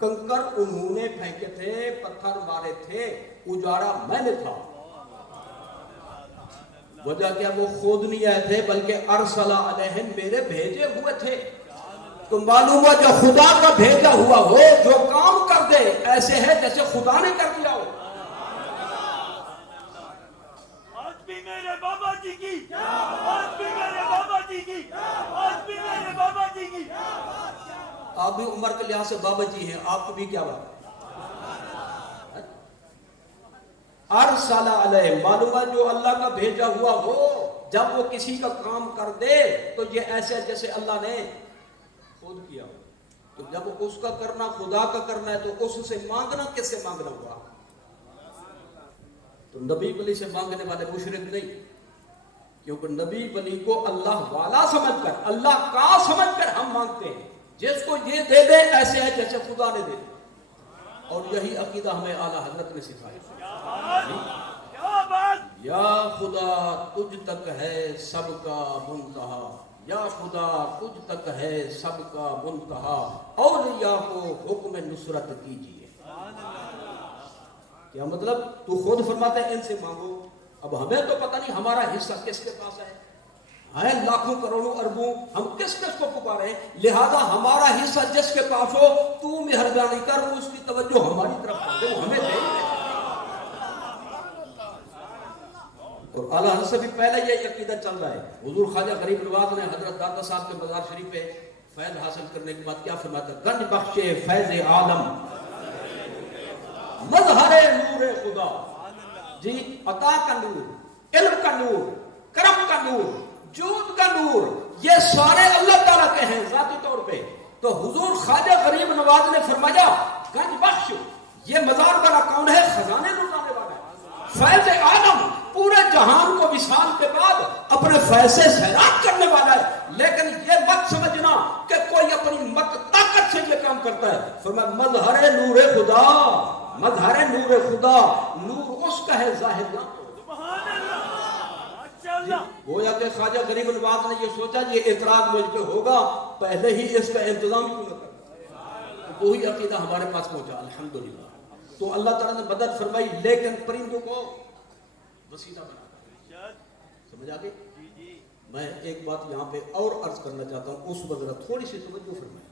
کنکر انہوں نے پھینکے تھے، پتھر مارے تھے، اجاڑا میں نے تھا. وجہ کیا؟ وہ خود نہیں آئے تھے بلکہ ارسل علیہم، میرے بھیجے ہوئے تھے. تو معلوم ہوا جو خدا کا بھیجا ہوا ہو جو کام کر دے ایسے ہے جیسے خدا نے کر دیا ہو. آج بھی میرے بابا جی کی، آج بھی میرے بابا جی کی، آج بھی میرے بابا جی کی. آپ بھی عمر کے لحاظ سے بابا جی ہیں، آپ کو بھی کیا بات ہے؟ ارسل علیہ، معلوم ہے جو اللہ کا بھیجا ہوا ہو جب وہ کسی کا کام کر دے تو یہ ایسے جیسے اللہ نے خود کیا ہو. تو جب اس کا کرنا خدا کا کرنا ہے تو اس سے مانگنا کس سے مانگنا ہوا؟ تو نبی ولی سے مانگنے والے مشرک نہیں، کیونکہ نبی ولی کو اللہ والا سمجھ کر، اللہ کا سمجھ کر ہم مانگتے ہیں. جس کو یہ دے دے ایسے ہے جیسے خدا نے دے دے. اور یہی عقیدہ ہمیں اعلیٰ حضرت نے سکھایا. کیا بات. یا خدا تجھ تک ہے سب کا منتہا، یا خدا تجھ تک ہے سب کا منتہا، اولیاء کو حکم نصرت کیجیے. کیا مطلب؟ تو خود فرماتا ہے ان سے مانگو. اب ہمیں تو پتہ نہیں ہمارا حصہ کس کے پاس ہے لاکھوں کروڑوں اربوں، ہم کس کس کو پکارے. لہذا ہمارا حصہ جس کے پاس ہو تو مہربانی کر اس کی توجہ ہماری طرف کر دے، وہ ہمیں دے. اور اعلیٰ حضرت سے بھی پہلے یہ عقیدہ چل رہا ہے. حضور خواجہ غریب نواز نے حضرت داتا صاحب کے مزار شریف پہ فیض حاصل کرنے کے بعد کیا فرماتا ہے؟ گنج بخش فیض عالم، مظہر نور خدا. جی عطا کا نور، علم کا نور، کرم کا نور، جود کا نور، یہ سارے اللہ تعالیٰ کے ہیں ذاتی طور پہ. تو حضور خواجہ غریب نواز نے فرمایا گنج بخش یہ مزار والا کون ہے؟ خزانے لٹانے والا ہے. فیض عالم پورے جہان کو وصال کے بعد اپنے فیض سے سیراب کرنے والا ہے. لیکن یہ مت سمجھنا کہ کوئی اپنی مت طاقت سے یہ کام کرتا ہے. فرمایا مظہر نور خدا، مظہر نور خدا، نور اس کا ہے ظاہر نہ. سبحان اللہ. ماشاءاللہ. گویا کہ خواجہ غریب نواز نے یہ سوچا یہ اعتراض مجھ پہ ہوگا، پہلے ہی اس کا انتظام کیوں نہ کرتا. تو وہی عقیدہ ہمارے پاس پہنچا الحمدللہ. تو اللہ تعالیٰ نے مدد فرمائی لیکن پرندوں کو وسیلہ بنا. سمجھ آ گئی؟ میں ایک بات یہاں پہ اور عرض کرنا چاہتا ہوں، اس وقت ذرا تھوڑی سی توجہ فرمائیں.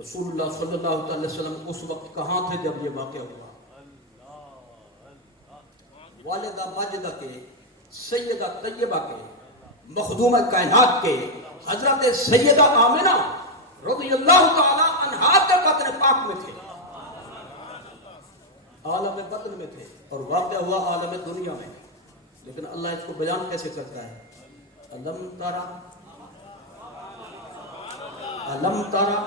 رسول اللہ صلی اللہ علیہ وسلم اس وقت کہاں تھے جب یہ واقعہ ہوا؟ والدہ ماجدہ کے، سیدہ طیبہ کے، مخدوم کائنات کے حضرت سیدہ آمنہ رضی اللہ تعالی عنہا کے بطن پاک میں تھے، عالم بطن میں تھے. اور واقعہ ہوا عالم دنیا میں. لیکن اللہ اس کو بیان کیسے کرتا ہے؟ الم تارا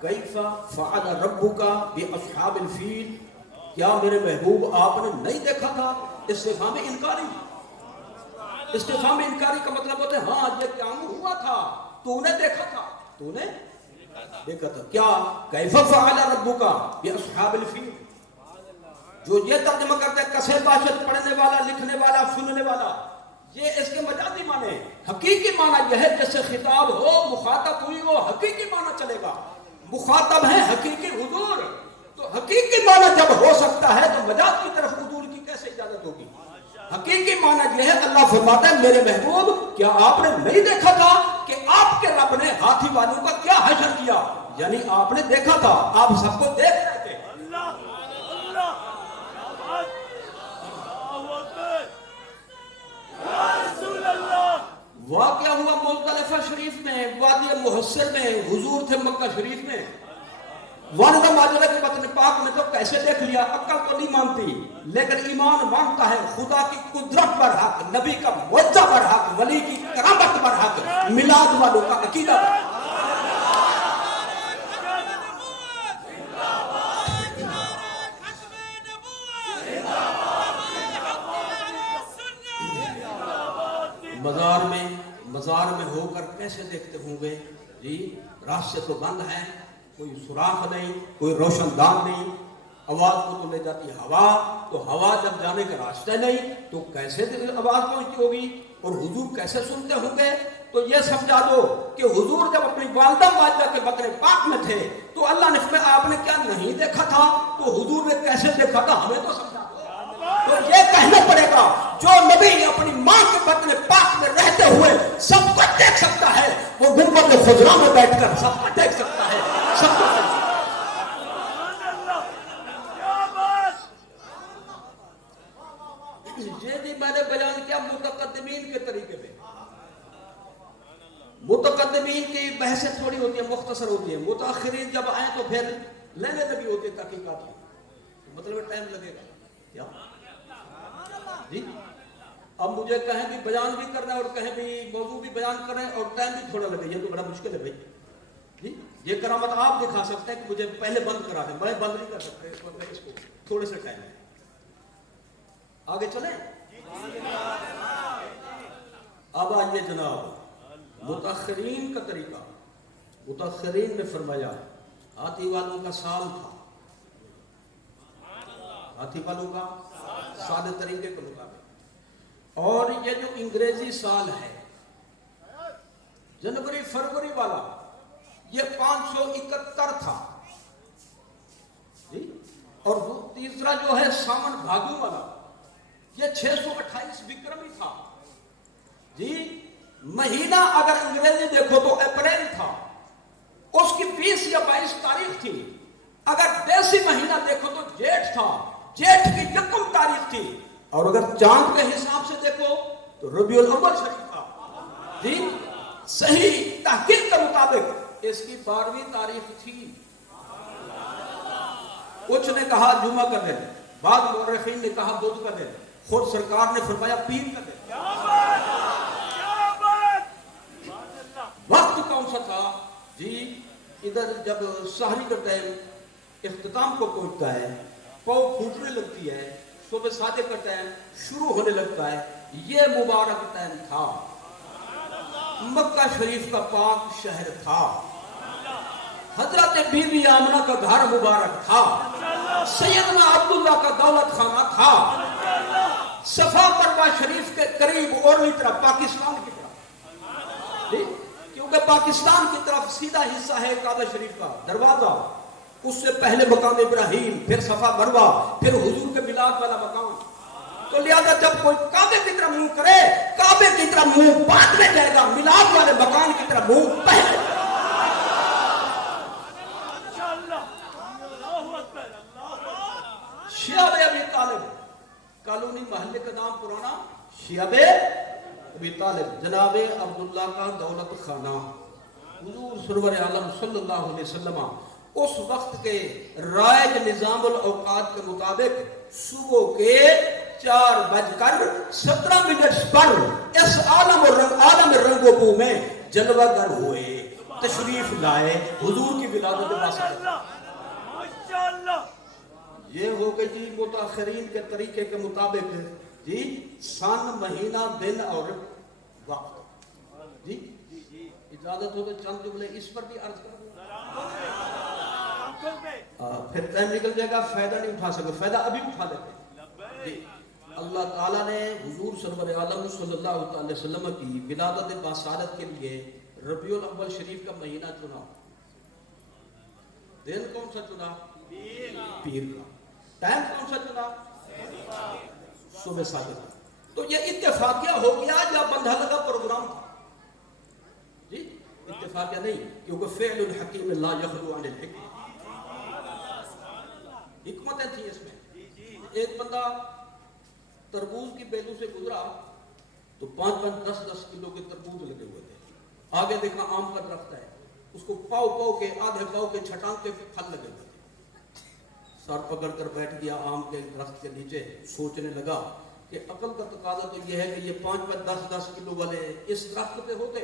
کیف فعل ربک باصحاب الفیل، کیا میرے محبوب آپ نے نہیں دیکھا تھا؟ استفہام انکاری. استفہام انکاری کا مطلب ہوتا ہے ہاں یہ کام ہوا تھا، تو نے دیکھا تھا، تو نے دیکھا تھا. کیا کیف فعل ربک باصحاب الفیل، جو یہ ترجمہ کرتا ہے کسے باشد، پڑھنے والا، لکھنے والا، سننے والا، یہ اس کے مجازی معنی ہے. حقیقی معنی یہ ہے جیسے خطاب ہو، مخاطب ہوئی ہو، حقیقی معنی چلے گا. مخاطب ہے حقیقی حضور، تو حقیقی معنی جب ہو سکتا ہے تو مجاز کی طرف حضور کی کیسے اجازت ہوگی؟ حقیقی معنی یہ ہے اللہ فرماتا ہے میرے محبوب کیا آپ نے نہیں دیکھا تھا کہ آپ کے رب نے ہاتھی والوں کا کیا حشر کیا؟ یعنی آپ نے دیکھا تھا، آپ سب کو دیکھ رہے تھے. واقعہ ہوا مزدلفہ شریف میں، وادی محسر میں، حضور تھے مکہ شریف میں. والدہ ماجدہ کے بطن پاک میں تو کیسے دیکھ لیا؟ عقل تو نہیں مانتی لیکن ایمان مانتا ہے. خدا کی قدرت پر حق، نبی کا معجزہ پر حق، ولی کی کرامت پر حق، میلاد والوں کا عقیدہ پر حق. مزار میں ہو کر کیسے دیکھتے ہوں گے جی؟ راستے تو بند ہیں، کوئی سوراخ نہیں، کوئی روشن دان نہیں. آواز کو تو لے جاتی ہوا، تو ہوا جب جانے کا راستہ نہیں تو کیسے آواز پہنچتی ہوگی؟ اور حضور کیسے سنتے ہوں گے؟ تو یہ سمجھا دو کہ حضور جب اپنی والدہ ماجدہ کے بطن پاک میں تھے تو اللہ نے آپ نے کیا نہیں دیکھا تھا؟ تو حضور نے کیسے دیکھا تھا ہمیں تو سمجھا دو. تو یہ کہنا پڑے گا جو نبی اپنی ماں کے بطن پاک میں رہتے ہوئے سب کو دیکھ سکتا ہے، وہ گنبد خضرا میں بیٹھ کر سب کو دیکھ سکتا ہے، سب کو دیکھ سکتا ہے. یہ میں نے بیان کیا متقدمین کے طریقے میں. متقدمین کی بحثیں تھوڑی ہوتی ہیں، مختصر ہوتی ہیں. متاخرین جب آئیں تو پھر لینے لگی ہوتی ہے تحقیقات کی، مطلب ٹائم لگے گا. کیا جی اب مجھے کہیں بھی بیان بھی کرنا ہے اور کہیں بھی موضوع بھی بیان کریں اور ٹائم بھی تھوڑا لگے، یہ تو بڑا مشکل ہے بھائی جی۔ یہ کرامت آپ دکھا سکتے ہیں کہ مجھے پہلے بند کرا دیں، میں بند نہیں کر سکتا اس وقت، اس کو تھوڑے سے ٹائم ہے۔ آگے چلیں، اب آئیے جناب متاخرین کا طریقہ۔ متاخرین نے فرمایا ہاتھی والوں کا سال تھا، ہاتھی والوں کا سادے طریقے کے مطابق، اور یہ جو انگریزی سال ہے جنوری فروری والا یہ 571 تھا جی، اور تیسرا جو ہے ساون بھادو والا یہ 628 وکرمی تھا جی۔ مہینہ اگر انگریزی دیکھو تو اپریل تھا، اس کی 20 یا 22 تاریخ تھی۔ اگر دیسی مہینہ دیکھو تو جیٹھ تھا، جیٹھ کی 1 تاریخ تھی، اور اگر چاند کے حساب سے دیکھو تو ربیع الاول شریف تھا جی۔ صحیح تحقیق کے مطابق اس کی 12ویں تاریخ تھی۔ کچھ نے کہا جمعہ کا دن، بعض مورخین نے کہا بدھ کا دن، خود سرکار نے فرمایا پیر کا دن۔ وقت کون سا تھا جی؟ ادھر جب سحری کا ٹائم اختتام کو پہنچتا ہے، پاؤ پھوٹنے لگتی ہے، صبح ساجے کا ٹائم شروع ہونے لگتا ہے، یہ مبارک ٹائم تھا۔ مکہ شریف کا پاک شہر تھا، حضرت بی بی آمنہ کا گھر مبارک تھا، سیدنا عبداللہ کا دولت خانہ تھا، صفا مروہ شریف کے قریب اور طرف پاکستان کی طرف جی، کیونکہ پاکستان کی طرف سیدھا حصہ ہے کعبہ شریف کا دروازہ، اس سے پہلے مقام ابراہیم، پھر صفا مروہ، پھر حضور کے میلاد والا مقام۔ تو لہذا جب کوئی کعبے کی طرف منہ کرے، کعبے کی طرف منہ بعد میں جائے گا، میلاد والے مقام کی طرف منہ پہلے۔ شیاب ابی طالب، کالونی محلے کا نام پرانا شیاب ابی طالب، جناب عبداللہ کا دولت خانہ۔ حضور سرور عالم صلی اللہ علیہ وسلم اس وقت کے رائج نظام الاوقات کے مطابق صبح کے 4:17 پر اس عالم رنگ و بو میں جلوہ گر ہوئے، تشریف لائے، حضور کی ولادت ماشاءاللہ۔ یہ ہو گئی جی متاخرین کے طریقے کے مطابق جی سن، مہینہ، دن اور وقت جی۔ اجازت ہو تو چند جملے اس پر بھی عرض کروں، پھر ٹائم نکل جائے گا، فائدہ نہیں اٹھا سکے، فائدہ ابھی اٹھا لیتے جی۔ اللہ تعالیٰ نے حضور سرور عالم صلی اللہ علیہ وسلم کی ولادت باسارت کے لیے ربیع الاول شریف کا مہینہ چنا۔ دن کون سا چنا؟ پیر کا۔ ٹائم کون سا چنا؟ صبح صادق۔ تو یہ اتفاقیہ ہو گیا یا بندھا لگا پروگرام تھا جی؟ اتفاقیہ نہیں، کیونکہ فعل الحکیم لا یخلو عن الحکمہ، حکمتیں تھیں اس میں۔ ایک بندہ تربوز کی بیلوں سے گزرا تو 5-5 10-10 کلو کے تربوز لگے ہوئے تھے، آگے دیکھا آم کا درخت ہے، اس کو پاؤ کے آدھے پاؤ کے چھٹان کے پھل لگے ہوئے تھے۔ سر پکڑ کر بیٹھ گیا آم کے درخت کے نیچے، سوچنے لگا کہ عقل کا تقاضا تو یہ ہے کہ یہ 5-5 10-10 کلو والے اس درخت پہ ہوتے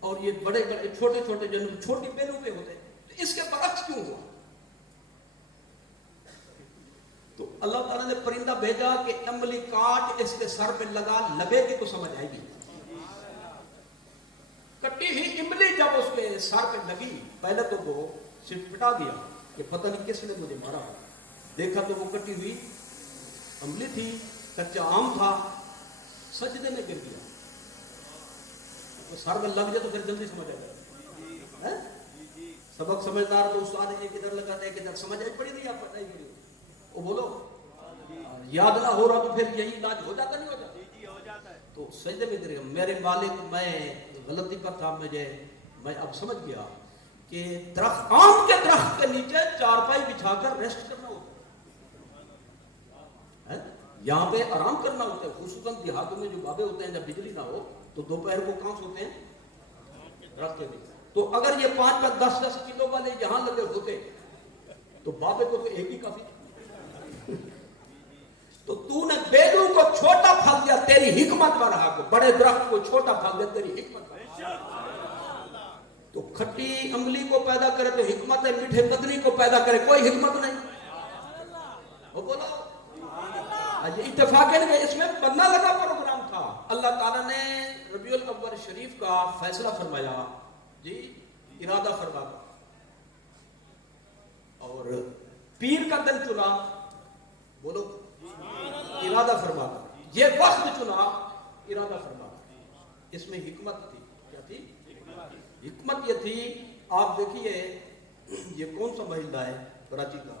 اور یہ بڑے بڑے چھوٹے چھوٹے جنب چھوٹی بیلوں پہ ہوتے، تو اس کے برعکس کیوں ہوا؟ تو اللہ تعالیٰ نے پرندہ بھیجا کہ املی کاٹ اس کے سر پہ لگا، لگے گی تو سمجھ آئے گی۔ کٹی ہوئی املی جب اس کے سر پہ لگی، پہلے تو وہ صرف پٹا دیا کہ پتہ نہیں کس نے مجھے مارا، دیکھا تو وہ کٹی ہوئی املی تھی، کچا آم تھا، سجدے میں گر گیا۔ تو سر میں لگ جائے تو پھر جلدی سمجھ آ جائے، سبق سمجھدار تو استاد یہ کدھر لگاتے ہیں، کدھر سمجھ آئی پڑی نہیں، آپ پتہ ہی پڑی، وہ بولو یاد نہ ہو رہا تو پھر یہی علاج ہو جاتا نہیں ہو جاتا؟ تو سجدے میں گر گیا، میرے مالک میں غلطی پر تھا، میں اب سمجھ گیا کہ درخت، آم کے درخت کے نیچے چارپائی بچھا کر ریسٹ کرنا ہوتا ہے، یہاں پہ آرام کرنا ہوتا ہے، خصوصاً دیہاتوں میں جو بابے ہوتے ہیں جب بجلی نہ ہو تو دوپہر کو کہاں سوتے ہیں؟ درخت کے نیچے۔ تو اگر یہ 5-5 10-10 کلو والے یہاں لگے ہوتے تو بابے کو تو ایک ہی کافی، تو تو نے بیلو کو چھوٹا پھل دیا تیری حکمت کا رہا کو، بڑے درخت کو چھوٹا پھل دیا تیری حکمت کا رہا۔ تو کھٹی املی کو پیدا کرے تو حکمت ہے، میٹھے بدنی کو پیدا کرے کوئی حکمت نہیں۔ وہ بولو اتفاق ہے، اس میں بننا لگا پروگرام تھا۔ اللہ تعالیٰ نے ربیع الاول شریف کا فیصلہ فرمایا، جی ارادہ فرمایا، اور پیر کا دن چنا، بولو ارادہ فرمایا، یہ وقت چنا ارادہ فرمایا۔ اس میں حکمت تھی، کیا تھی؟ حکمت یہ تھی، آپ دیکھیے یہ کون سا محلہ ہے کراچی کا؟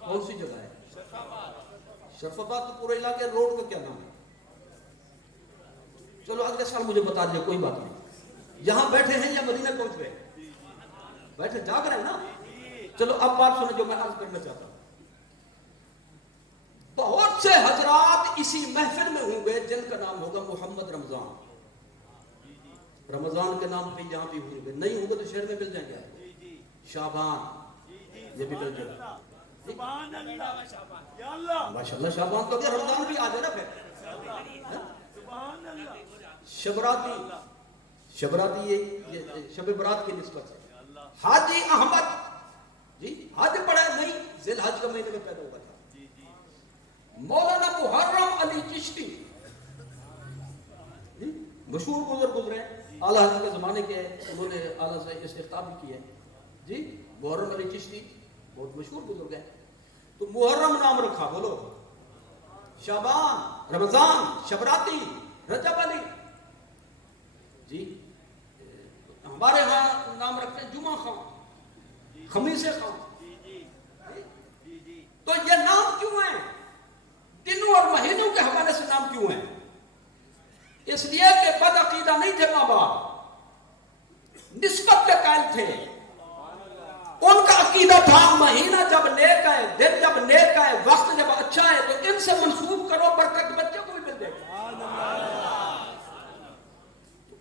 کون سی جگہ ہے؟ شرف آباد۔ تو پورے علاقے روڈ کا کیا نام ہے؟ چلو اگلے سال مجھے بتا دیجیے، کوئی بات نہیں۔ یہاں بیٹھے ہیں یا مدینہ پہنچ گئے؟ بیٹھے جاگ رہے ہیں نا؟ چلو اب بات سنیں جو میں عرض کرنا چاہتا ہوں۔ بہت سے حضرات اسی محفل میں ہوں گے جن کا نام ہوگا محمد رمضان، رمضان کے نام پہ یہاں بھی ہوں گے، نہیں ہوں گے تو شہر میں مل جائیں گے۔ شعبان، یہ بھی مل جائے گا۔ سبحان اللہ، یا اللہ، ماشاءاللہ شعبان تو اگر رمضان بھی آ جائے نا پھر۔ سبحان اللہ، شبراتی، شبراتی یہ شب برات کی نسبت ہے۔ حاجی احمد، جی حج پڑھا نہیں، ذی الحج کا مہینے میں پیدا ہوا تھا۔ مولانا محرم علی چشتی، مشہور بزرگ گزرے، اعلیٰ حضرت کے زمانے کے، انہوں نے اعلیٰ سے استخطاب بھی کیا ہے، جی محرم علی چشتی بہت مشہور بزرگ ہے۔ تو محرم نام رکھا، بولو شعبان، رمضان، شبراتی، رجب علی، جی ہمارے ہاں نام رکھتے ہیں جمعہ خان، خمیس خان۔ تو یہ نام کیوں ہیں؟ دنوں اور مہینوں کے حوالے سے نام کیوں ہیں؟ اس لیے کہ بد عقیدہ نہیں تھے ماں باپ، نسبت کے قائل تھے۔ ان کا عقیدہ تھا مہینہ جب نیک ہے، دن جب نیک ہے، وقت جب اچھا ہے تو ان سے منسوب کرو، برکت بچے کو بھی مل جائے گا۔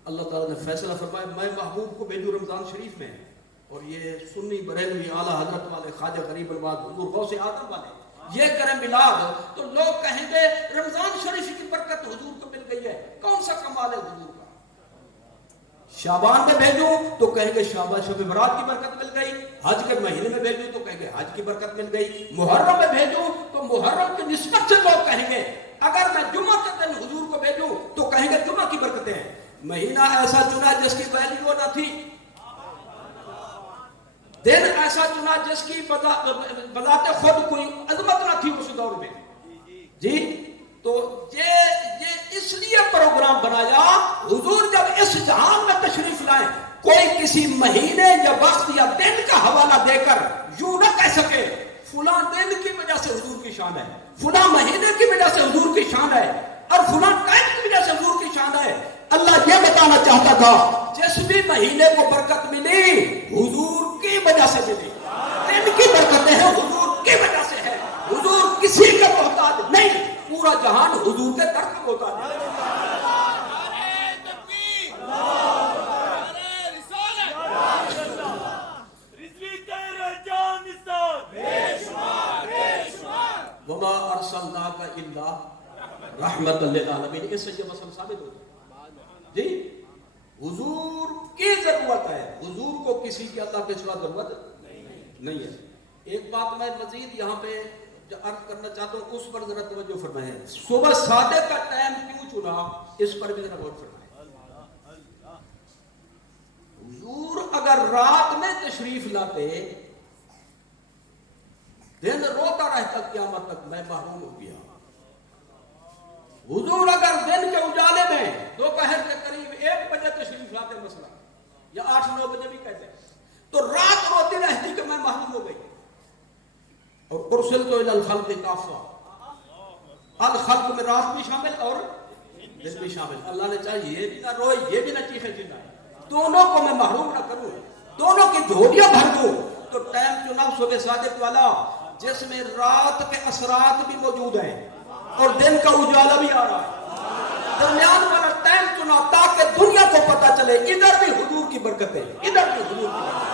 اللہ تعالیٰ نے فیصلہ فرمایا میں محبوب کو بھیجوں رمضان شریف میں، اور یہ سنی بریلوی اعلیٰ حضرت والے، خواجہ غریب الواد حضور غوث اعظم والے یہ کریں میلاد، تو لوگ کہیں گے رمضان شریف کی برکت حضور کو مل گئی ہے، کون سا کمال ہے حضور کا؟ شعبان میں بھیجوں تو کہیں گے شعبان شب برات کی برکت مل گئی، حج کے مہینے میں بھیجوں تو کہیں گے حج کی برکت مل گئی، محرم میں بھیجوں تو محرم کی نسبت سے لوگ کہیں گے، اگر میں جمعہ کے دن حضور کو بھیجوں تو کہیں گے جمعہ کی برکتیں ہیں۔ مہینہ ایسا چنا جس کی ویلیو نہ تھی، دن ایسا چنا جس کی بذات خود کوئی عظمت نہ تھی اس دور میں، جی تو یہ اس لیے پروگرام بنایا، حضور جب اس جہان میں تشریف لائیں کوئی کسی مہینے یا وقت یا دن کا حوالہ دے کر یوں نہ کہہ سکے فلاں دن کی وجہ سے حضور کی شان ہے، فلاں مہینے کی وجہ سے حضور کی شان ہے، اور فلاں ٹائم کی وجہ سے حضور کی شان ہے۔ اللہ یہ بتانا چاہتا تھا جس بھی مہینے کو برکت ملی حضور کی وجہ سے ملی، دن کی برکتیں ہیں حضور کی وجہ سے ہے، حضور کسی کا محتاج نہیں، پورا جہان حضور کے در کا محتاج ہے۔ وما ارسلناک الا رحمت للعالمین، اس سے یہ مسئلہ ثابت ہوتا ہے جی حضور کی ضرورت ہے، حضور کو کسی کی اللہ کے سوا ضرورت نہیں ہے۔ ایک بات میں مزید یہاں پہ جو عرض کرنا چاہتا ہوں اس پر ذرا توجہ فرمائیں، صبح صادق کا ٹائم کیوں چنا اس پر بھی ذرا غور فرمائیں۔ حضور اگر رات میں تشریف لاتے دن روتا رہتا قیامت تک میں محروم ہو گیا، حضور اگر دن کے اجالے میں دوپہر کے قریب 1 بجے تشریف لاتے مثلا یا 8-9 بجے بھی کہتے تو رات روتی رہتی کہ میں محروم ہو گئی۔ اور ارسلت الی الخلق کافہ، الخلق میں رات بھی شامل اور دن بھی شامل، اللہ نے چاہے یہ بھی نہ روئے یہ بھی نہ چیخے چلائے، دونوں کو میں محروم نہ کروں، دونوں کی جھولیاں بھر دوں، تو ٹائم چنا صبح صادق والا جس میں رات کے اثرات بھی موجود ہیں اور دن کا اجالا بھی آ رہا ہے، درمیان والا ٹائم چنا تاکہ دنیا کو پتا چلے ادھر بھی حضور کی برکت ہے، ادھر بھی حضور کی برکت ہے۔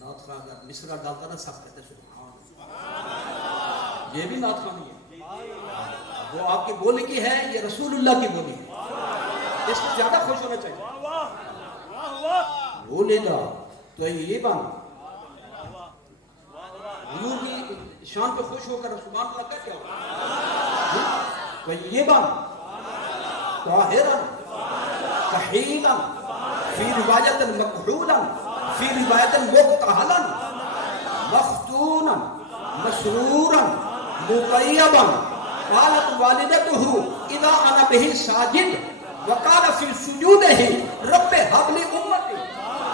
نعت خواہ اگر مصرع ڈالتا نا سب کہتے سبحان اللہ، یہ بھی نعت خوانی ہے، وہ آپ کی بولی کی ہے، یہ رسول اللہ کی بولی ہے، اس کو زیادہ خوش ہونا چاہیے. بولے گا تو یہ بن حضور کی شان پہ خوش ہو کر سبحان اللہ کا کیا ہوگا؟ تو یہ بن طاہرا تحیلا فی روایت مکحولا فی روایت مبتہلا مختونا مسرورا مطیبا قالت والدته اذا انا به ساجد وقال في سجوده رب هب لي امتي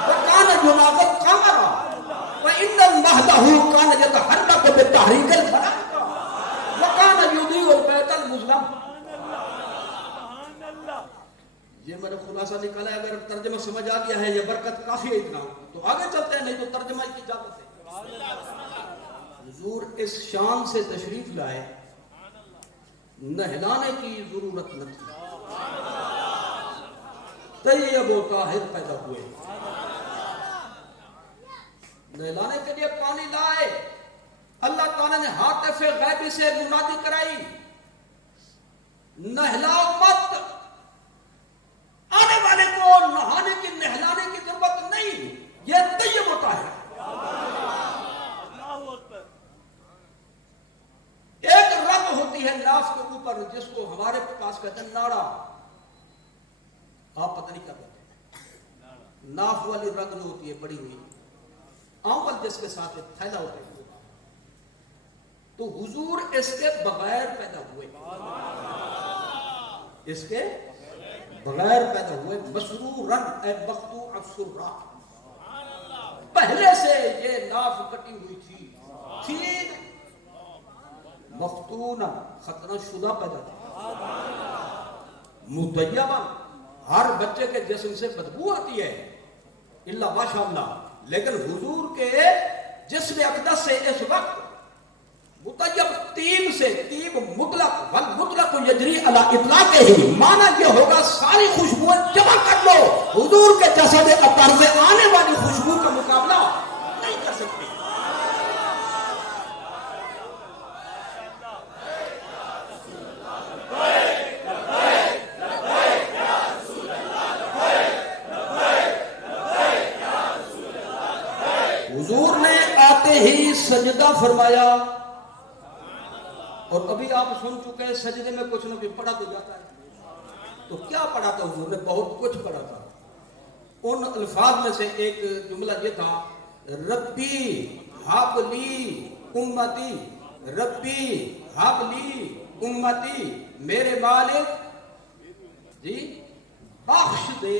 وكان ينادي القمر وان المهده كان يتحرك بالتحريك الفلك وكان يضيء البيت المظلم. یہ میں نے خلاصہ نکالا ہے، اگر ترجمہ سمجھ آ گیا ہے یہ برکت کافی ہے اتنا تو آگے چلتے ہیں، نہیں تو ترجمہ کی اجازت ہے. حضور اس شان سے تشریف لائے، نہلانے کی ضرورت نہ تھی، طیب و طاہر پیدا ہوئے، نہلانے کے لیے پانی لائے، اللہ تعالیٰ نے ہاتف غیبی سے منادی کرائی نہلاؤ مت، آنے والے کو نہانے کی نہلانے کی ضرورت نہیں، یہ طیب ہوتا ہے. ایک رگ ہوتی ہے ناف کے اوپر جس کو ہمارے پاس کہتے ہیں ناڑا، آپ پتہ نہیں کیا کہتے ہیں، ناف والی رگ جو ہوتی ہے بڑی ہوئی آمل جس کے ساتھ پھیلا ہوتا ہے، تو حضور اس کے بغیر پیدا ہوئے، اس کے بغیر پیدا ہوئے، مسرورن اے مقطوع السرہ، پہلے سے یہ ناف کٹی ہوئی تھی مختونہ ختنہ شدہ پیدا تھی، مطیبہ ہر بچے کے جسم سے بدبو آتی ہے الا ماشاءاللہ، لیکن حضور کے جسم اقدس سے اس وقت مطیب تیب سے، تیب مطلق والمطلق یجری علی اطلاق ہی، معنی یہ ہوگا ساری خوشبوئیں جمع کر لو، حضور کے جسد اطہر سے آنے والی خوشبو کا مقابلہ نہیں کر سکتے. حضور نے آتے ہی سجدہ فرمایا، اور ابھی آپ سن چکے ہیں سجدے میں کچھ نہ کچھ پڑھا تو جاتا ہے، تو کیا پڑھا تھا حضور نے؟ بہت کچھ پڑھا تھا. ان الفاظ میں سے ایک جملہ یہ تھا ربی ہب لی امتی، ربی ہب لی امتی، میرے مالک جی بخش دے،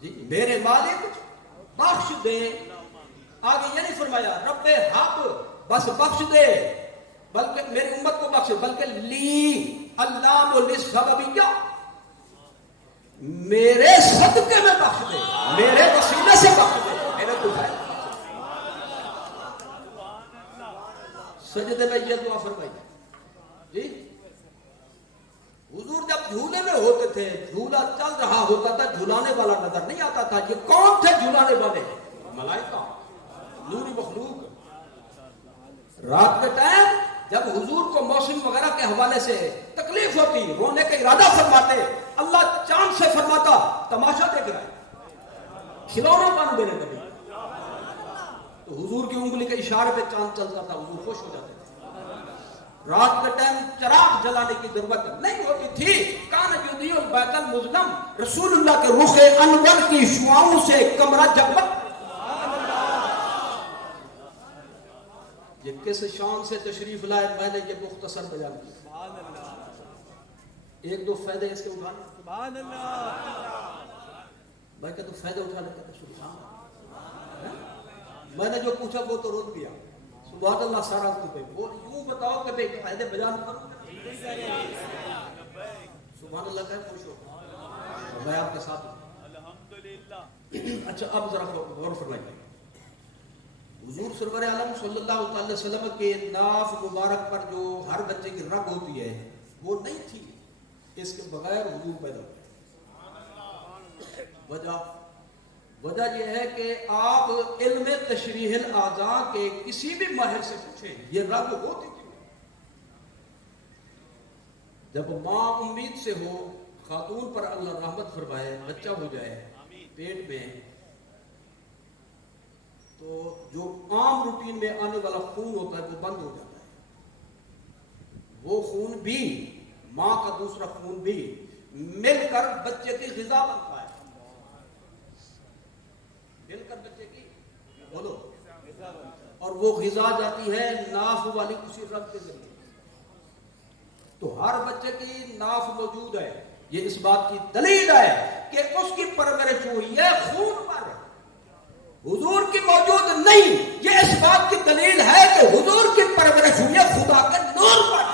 جی میرے مالک بخش دے. آگے یہ نہیں فرمایا رب ہب بس بخش دے، بلکہ میری امت کو بخش، بلکہ لی اللہ للسببیہ، میرے صدقے میں بخش دے، میرے وسیلے سے بخش دے، میرے تو ہے. سجدے میں یہ دعا فرمائی جی. حضور جب جھولے میں ہوتے تھے، جھولا چل رہا ہوتا تھا، جھولانے والا نظر نہیں آتا تھا. یہ کون تھے جھولانے والے؟ ملائکہ، نوری مخلوق. رات کے ٹائم جب حضور کو موسم وغیرہ کے حوالے سے تکلیف ہوتی، رونے کا ارادہ فرماتے، اللہ چاند سے فرماتا تماشا دیکھ رہا ہے، کھلونا بن میرے نبی. تو حضور کی انگلی کے اشارے پہ چاند چلتا تھا، حضور خوش ہو جاتے تھے. رات کے ٹائم چراغ جلانے کی ضرورت نہیں ہوتی تھی. کان یضیء البیت المظلم، رسول اللہ کے رخ انور کی شعاؤں سے کمرہ جگمگ. یہ کس شان سے تشریف لائے میں نے یہ مختصر بیان کیا. ایک دو فائدے اس کے اٹھانے، سبحان اللہ. میں کہتا فائدہ اٹھا لیتے سبحان اللہ. میں نے جو پوچھا وہ تو روک دیا، سبحان اللہ سارا تو پہ وہ یوں بتاؤ کہ بھئی فائدے بیان کرو، سبحان اللہ کا خوش ہو میں آپ کے ساتھ ہوں. الحمدللہ. اچھا اب ذرا غور فرمائیے، حضور سرور عالم صلی اللہ علیہ وسلم کے ناف مبارک پر جو ہر بچے کی رگ ہوتی ہے وہ نہیں تھی، اس کے بغیر حضور پیدا ہوئے. وجہ وجہ یہ ہے کہ آپ علم تشریح الاعضاء کے کسی بھی ماہر سے پوچھیں یہ رگ ہوتی کیوں؟ جب ماں امید سے ہو، خاتون پر اللہ رحمت فرمائے، بچہ ہو جائے پیٹ میں، تو جو عام روٹین میں آنے والا خون ہوتا ہے وہ بند ہو جاتا ہے. وہ خون بھی، ماں کا دوسرا خون بھی مل کر بچے کی غذا بنتا ہے، مل کر بچے کی بولو، اور وہ غذا جاتی ہے ناف والی اسی رگ کے ذریعے. تو ہر بچے کی ناف موجود ہے. یہ اس بات کی دلیل ہے کہ اس کی پرورش ہوئی ہے خون پر، حضور کی موجود نہیں. یہ اس بات کی دلیل ہے کہ حضور کی پرورش ہوئی ہے خدا کے نور پر.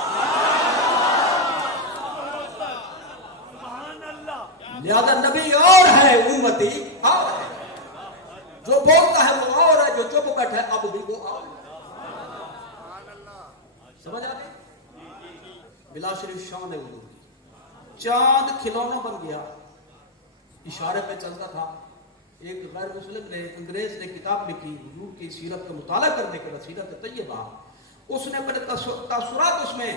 لہذا نبی اور ہے، امتی اور ہے. جو بولتا ہے وہ اور ہے، جو چپ بیٹھا ہے اب بھی وہ اور ہے. سمجھ آ گئی؟ بلا شریف شان ہے حضور کی. چاند کھلونا بن گیا، اشارے پہ چلتا تھا. ایک غیر مسلم نے، انگریز نے کتاب لکھی حضور کی سیرت کا مطالعہ کرنے کے بعد، سیرت طیبہ، اس نے بڑے تاثرات اس میں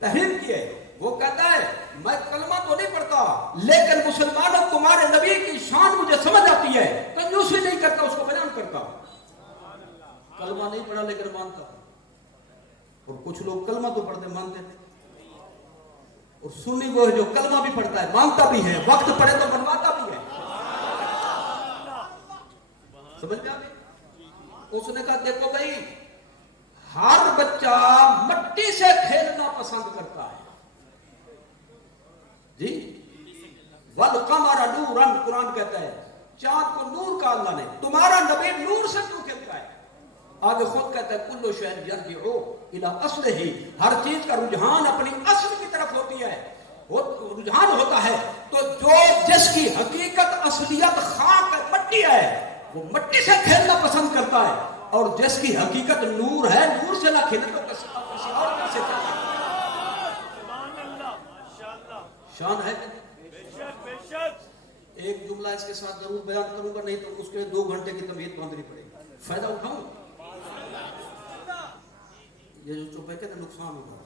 تحریر کیے. وہ کہتا ہے میں کلمہ تو نہیں پڑھتا لیکن مسلمانوں تمہارے نبی کی شان مجھے سمجھ آتی ہے. کنجوسی نہیں کرتا، اس کو بیان کرتا. کلمہ نہیں پڑھا لیکن مانتا تھا. اور کچھ لوگ کلمہ تو پڑھتے مانتے تھے، اور سنی وہ ہے جو کلمہ بھی پڑھتا ہے مانتا بھی ہے، وقت پڑے تو بنواتا بھی ہے. سمجھ میں آ گئی؟ اس نے کہا دیکھو بھائی، ہر بچہ مٹی سے کھیلنا پسند کرتا ہے جی. وَالْقَمَرَ نُورًا، قرآن کہتا ہے چاند کو نور کا اللہ نے. تمہارا نبی نور سے کیوں کھیلتا ہے؟ آگے خود کہتا ہے کُلُّ شَيْءٍ يَرْجِعُ إِلَىٰ أَصْلِهِ، ہر چیز کا رجحان اپنی اصل کی طرف ہوتی ہے، وہ رجحان ہوتا ہے. تو جو جس کی حقیقت اصلیت خاک مٹی ہے وہ مٹی سے کھیلنا پسند کرتا ہے، اور جس کی حقیقت نور ہے نور سے نہ کھیلے تو کسی اور سے کھیلے. شان ہے. ایک جملہ اس کے ساتھ ضرور بیان کروں گا، نہیں تو اس کے 2 گھنٹے کی طبیعت باندھنی پڑے گی. فائدہ اٹھاؤں؟ یہ جو چپ ہے کہتے نقصان ہوگا.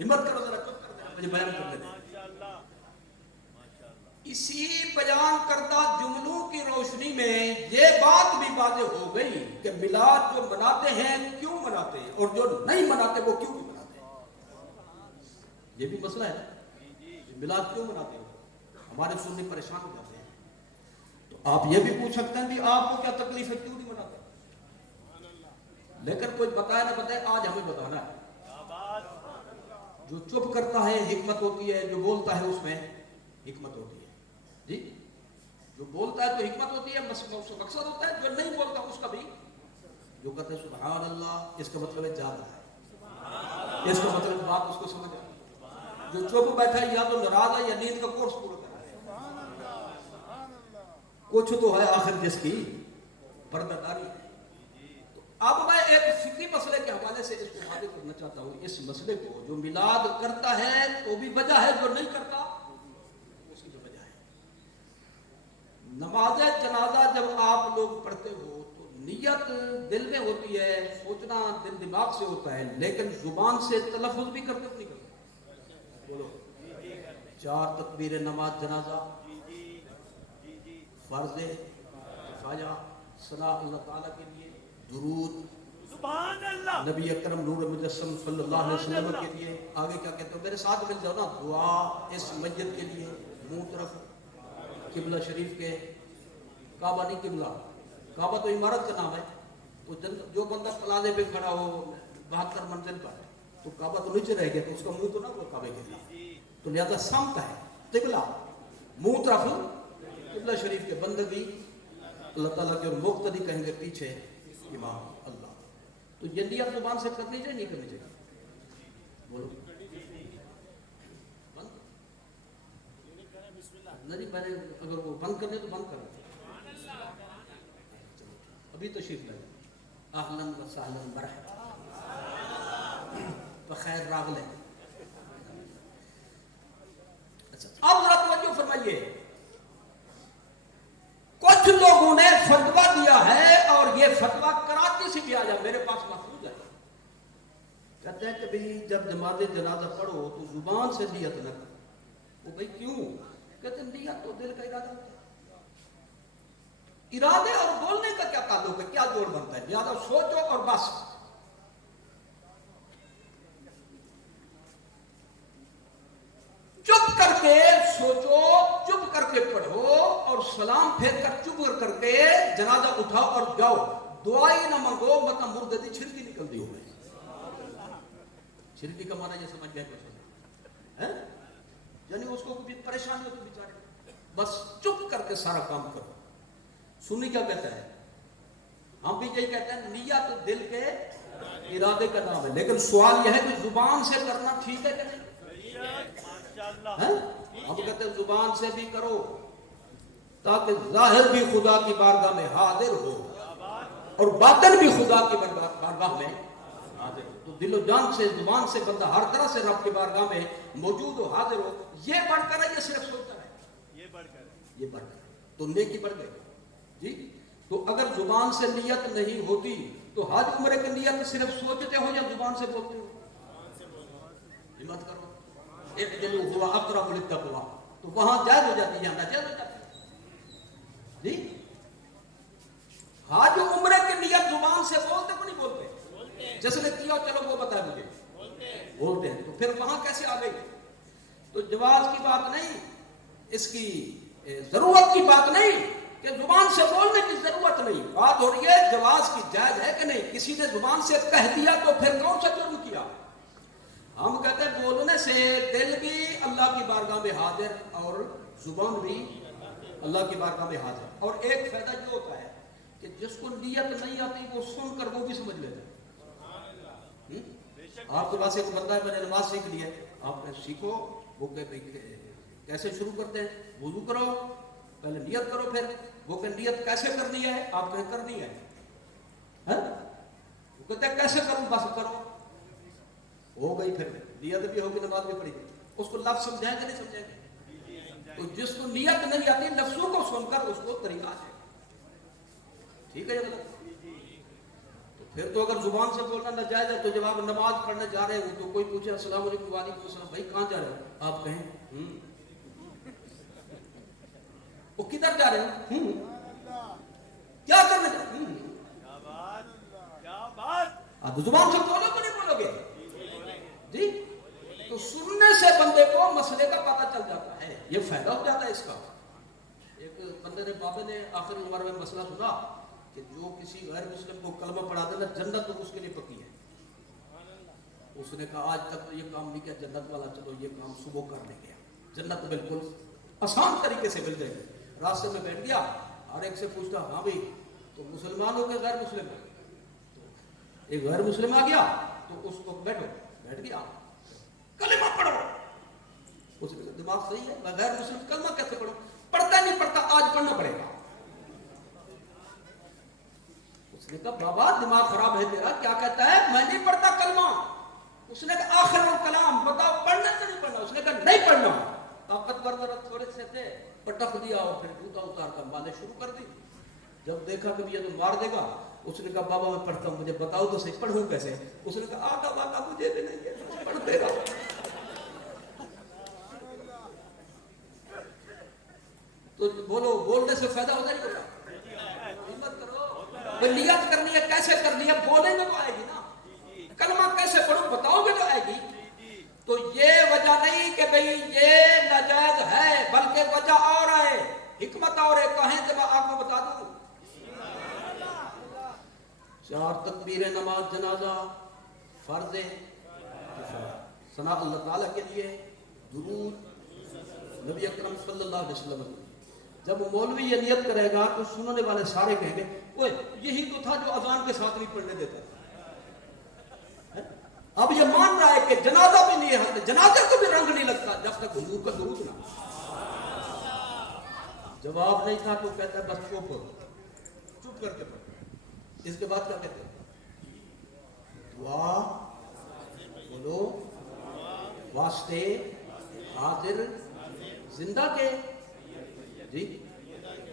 ہمت کرو ذرا، چپ کر دیں، مجھے بیان کر لیتے. اسی بیان کردہ جملوں کی روشنی میں یہ بات بھی واضح ہو گئی کہ میلاد جو مناتے ہیں کیوں مناتے ہیں، اور جو نہیں مناتے وہ کیوں نہیں مناتے. یہ بھی مسئلہ ہے. میلاد کیوں مناتے ہیں؟ ہمارے سننے پریشان ہو جاتے ہیں. تو آپ یہ بھی پوچھ سکتے ہیں بھی آپ کو کیا تکلیف ہے، کیوں نہیں مناتے؟ لیکن کوئی بتائے نہ بتائے، آج ہمیں بتانا ہے. جو چپ کرتا ہے حکمت ہوتی ہے، جو بولتا ہے اس میں حکمت ہوتی ہے جی. جو بولتا ہے تو حکمت ہوتی ہے، مقصد ہوتا ہے. جو نہیں بولتا اس کا بھی، جو کہتے ہیں سبحان اللہ، اس کا مطلب ہے جا رہا ہے، اس کا مطلب بات اس کو سمجھ آئی. جو چپ بیٹھا ہے یا تو ناراض ہے یا نیند کا کورس پورا کر رہا ہے. کچھ تو ہے آخر جس کی پردہ ہے. تو اب میں ایک فکری مسئلے کے حوالے سے اس کو واضح کرنا چاہتا ہوں. اس مسئلے کو جو میلاد کرتا ہے تو بھی وجہ ہے، جو نہیں کرتا اس کی بھی وجہ ہے. نماز جنازہ جب آپ لوگ پڑھتے ہو تو نیت دل میں ہوتی ہے، سوچنا دل دماغ سے ہوتا ہے، لیکن زبان سے تلفظ بھی کرتے نہیں کرتے. بولو 4 تکبیر نماز جنازہ، فرض کفایہ، ثنا اللہ تعالیٰ کے لیے، درود سبحان اللہ، نبی اکرم نور مجسم صلی اللہ علیہ وسلم کے لیے. آگے کیا کہتے ہو، میرے ساتھ مل جاؤ نا. دعا اس میت کے لیے، منہ طرف قبلہ شریف کے. کعبہ نہیں قبلہ، کعبہ تو عمارت کا نام ہے. وہ جو بندہ پلازے پہ کھڑا ہو 72 منزل پر، تو کعبہ تو نیچے رہ گیا، تو اس کا منہ تو نہ ہوا کعبے کے لیے. تو لہذا سمت ہے، قبلہ منہ طرف قبلہ شریف کے. بندگی اللہ تعالیٰ کے مقتدی کہیں گے پیچھے امام اللہ. تو یہ نیت زبان سے کرنی چاہیے نہیں کرنی چاہیے؟ بولو بند نہیں. میں نے اگر وہ بند کرنے تو بند کرنا. ابھی تشریف لائے. اہلاً و سہلاً مرحبا، بخیر راغلے. اچھا اب ذرا توجہ فرمائیے. کچھ فتوا کراچی سے بھی آیا، میرے پاس محفوظ ہے، کہتے ہیں کہ بھئی جب نماز جنازہ پڑھو تو زبان سے نیت نہ کرو۔ وہ بھئی کیوں؟ کہتے ہیں نیت تو دل کا ارادہ ہوتا ہے، ارادے اور بولنے کا کیا تعلق ہے، کیا جوڑ بنتا ہے؟ لہٰذا سوچو اور بس۔ چپ کر کے سوچو، چپ کر کے پڑھو، اور سلام پھیر کر چپ کر کے جنازہ اٹھاؤ اور جاؤ، دعائی نہ مانگو، مطلب مردے دی چھڑکی نکل دی ہوگی۔ چھڑکی کا معنی یہ سمجھ گئے کچھ ہے، یعنی اس کو بھی پریشانی ہوتی بیچارے، بس چپ کر کے سارا کام کرو۔ سنی کیا کہتا ہے؟ ہم بھی یہی کہتے ہیں نیت دل کے ارادے کا نام ہے، لیکن سوال یہ ہے کہ زبان سے کرنا ٹھیک ہے کہ نہیں؟ ہم کہتے ہیں زبان سے بھی کرو تاکہ ظاہر بھی خدا کی بارگاہ میں حاضر ہو اور باطن بھی خدا کی بارگاہ میں حاضر ہو۔ تو دل و جان سے، زبان سے بندہ ہر طرح سے رب کی بارگاہ میں موجود ہو، حاضر ہو۔ یہ بڑھ کر ہے، یہ صرف سوچتا ہے، یہ بڑھ کر تو نیکی بڑھ گئی جی۔ تو اگر زبان سے نیت نہیں ہوتی تو حج عمرے کی نیت صرف سوچتے ہو یا زبان سے بولتے ہو؟ ہمت کرو، ایک دل ہوا اقرب للتقویٰ، تو وہاں جائز ہو جاتی ہے، یہاں ناجائز ہو جاتی ہے جی۔ حج عمرے کی نیت زبان سے بولتے کو نہیں بولتے؟ جس نے کیا چلو وہ بتا مجھے، بولتے ہیں، تو پھر وہاں کیسے آ گئی؟ تو جواز کی بات نہیں، اس کی ضرورت کی بات نہیں کہ زبان سے بولنے کی ضرورت نہیں، بات ہو رہی ہے جواز کی، جائز ہے کہ نہیں۔ کسی نے زبان سے کہہ دیا تو پھر کون سا جرم کیا؟ ہم کہتے ہیں بولنے سے دل بھی اللہ کی بارگاہ میں حاضر اور زبان بھی اللہ کی بارگاہ میں حاضر۔ اور ایک فائدہ یہ ہوتا ہے کہ جس کو نیت نہیں آتی وہ سن کر وہ بھی سمجھ لیتا ہے۔ آپ کے پاس ایک بندہ ہے، میں نے نماز سیکھ لی ہے، آپ نے سیکھو، وہ کیسے شروع کرتے ہیں؟ وضو کرو، پہلے نیت کرو، پھر وہ کہ نیت کیسے کرنی ہے؟ آپ کہیں کرنی ہے، وہ کہتے ہیں کیسے کروں؟ بس کرو، ہو گئی، پھر نیت بھی ہوگی، نماز بھی پڑھی گی۔ اس کو لفظ سمجھائیں گے نہیں سمجھائیں گے؟ تو جس کو نیت نہیں آتی لفظوں کو سن کر اس کو طریقہ ہے، ٹھیک ہے یا غلط؟ تو پھر تو اگر زبان سے بولنا ناجائز ہے تو جب آپ نماز پڑھنے جا رہے ہو تو کوئی پوچھے السلام علیکم، وعلیکم السلام، بھائی کہاں جا رہے ہو؟ آپ کہیں وہ کدھر جا رہے ہو؟ کیا کرنے جا رہے ہو؟ آپ زبان سے بولو تو نہیں بولو گے جی؟ تو سننے سے بندے کو مسئلے کا پتہ چل جاتا ہے، یہ فائدہ ہو جاتا ہے اس کا۔ ایک بندے نے، بابے نے آخر عمر میں مسئلہ سنا کہ جو کسی غیر مسلم کو کلمہ پڑھا دینا جنت تو اس کے لیے پکی ہے۔ اس نے کہا آج تک تو یہ کام نہیں کیا جنت والا، چلو یہ کام صبح کر لیں گے، جنت بالکل آسان طریقے سے مل جائے گی۔ راستے میں بیٹھ گیا، ہر ایک سے پوچھتا ہاں بھائی تو مسلمان ہو کہ غیر مسلم ہو؟ ایک غیر مسلم آ گیا تو اس کو بیٹھو، بیٹھ گیا، کلمہ پڑھو۔ اس نے دماغ صحیح ہے، میں غیر مسلم کلمہ کیسے پڑھوں؟ پڑھتا نہیں پڑھتا، آج پڑھنا پڑے گا۔ اس نے کہا بابا دماغ خراب ہے تیرا، کیا کہتا ہے؟ میں نہیں پڑھتا کلمہ۔ اس نے کہا آخر الکلام بتاؤ، پڑھنا تو نہیں پڑھنا؟ اس نے کہا نہیں پڑھنا۔ طاقتور تھوڑے سے تھے، پٹخ دیا اور پھر جوتا اتار کر مالے شروع کر دی۔ جب دیکھا کہ یہ تو مار دے گا، اس نے کہا بابا میں پڑھتا ہوں، مجھے بتاؤ تو صحیح پڑھوں کیسے؟ اس نے کہا آتا باتا مجھے بھی نہیں ہے، پڑھ دے گا۔ تو بولو، بولنے سے فائدہ ہوتا نہیں ہوتا؟ ہمت کرو، نیت کرنی ہے، کیسے کرنی ہے؟ بولیں گے تو آئے گی نا۔ کلمہ کیسے پڑھوں بتاؤ گے تو آئے گی۔ تو یہ وجہ نہیں کہ بھئی یہ ناجائز ہے، بلکہ وجہ اور ہے، حکمت اور ہے۔ کہیں تو میں آپ کو بتا دوں، 4 تکبیر نماز جنازہ فرض کفایہ، ثنا اللہ تعالیٰ کے لیے، درود نبی اکرم صلی اللہ علیہ وسلم۔ جب مولوی یہ نیت کرے گا تو سننے والے سارے کہیں گے اوے یہی تو تھا جو اذان کے ساتھ نہیں پڑھنے دیتا تھا۔ اب یہ مان رہا ہے کہ جنازہ بھی نہیں ہے، جنازے کو بھی رنگ نہیں لگتا جب تک حضور کا درود نہ۔ جواب نہیں تھا تو کہتا ہے بس چپ کر کے پڑھو۔ اس کے بعد کیا کہتے ہیں؟ دعا بولو، واسطے حاضر زندہ کے جی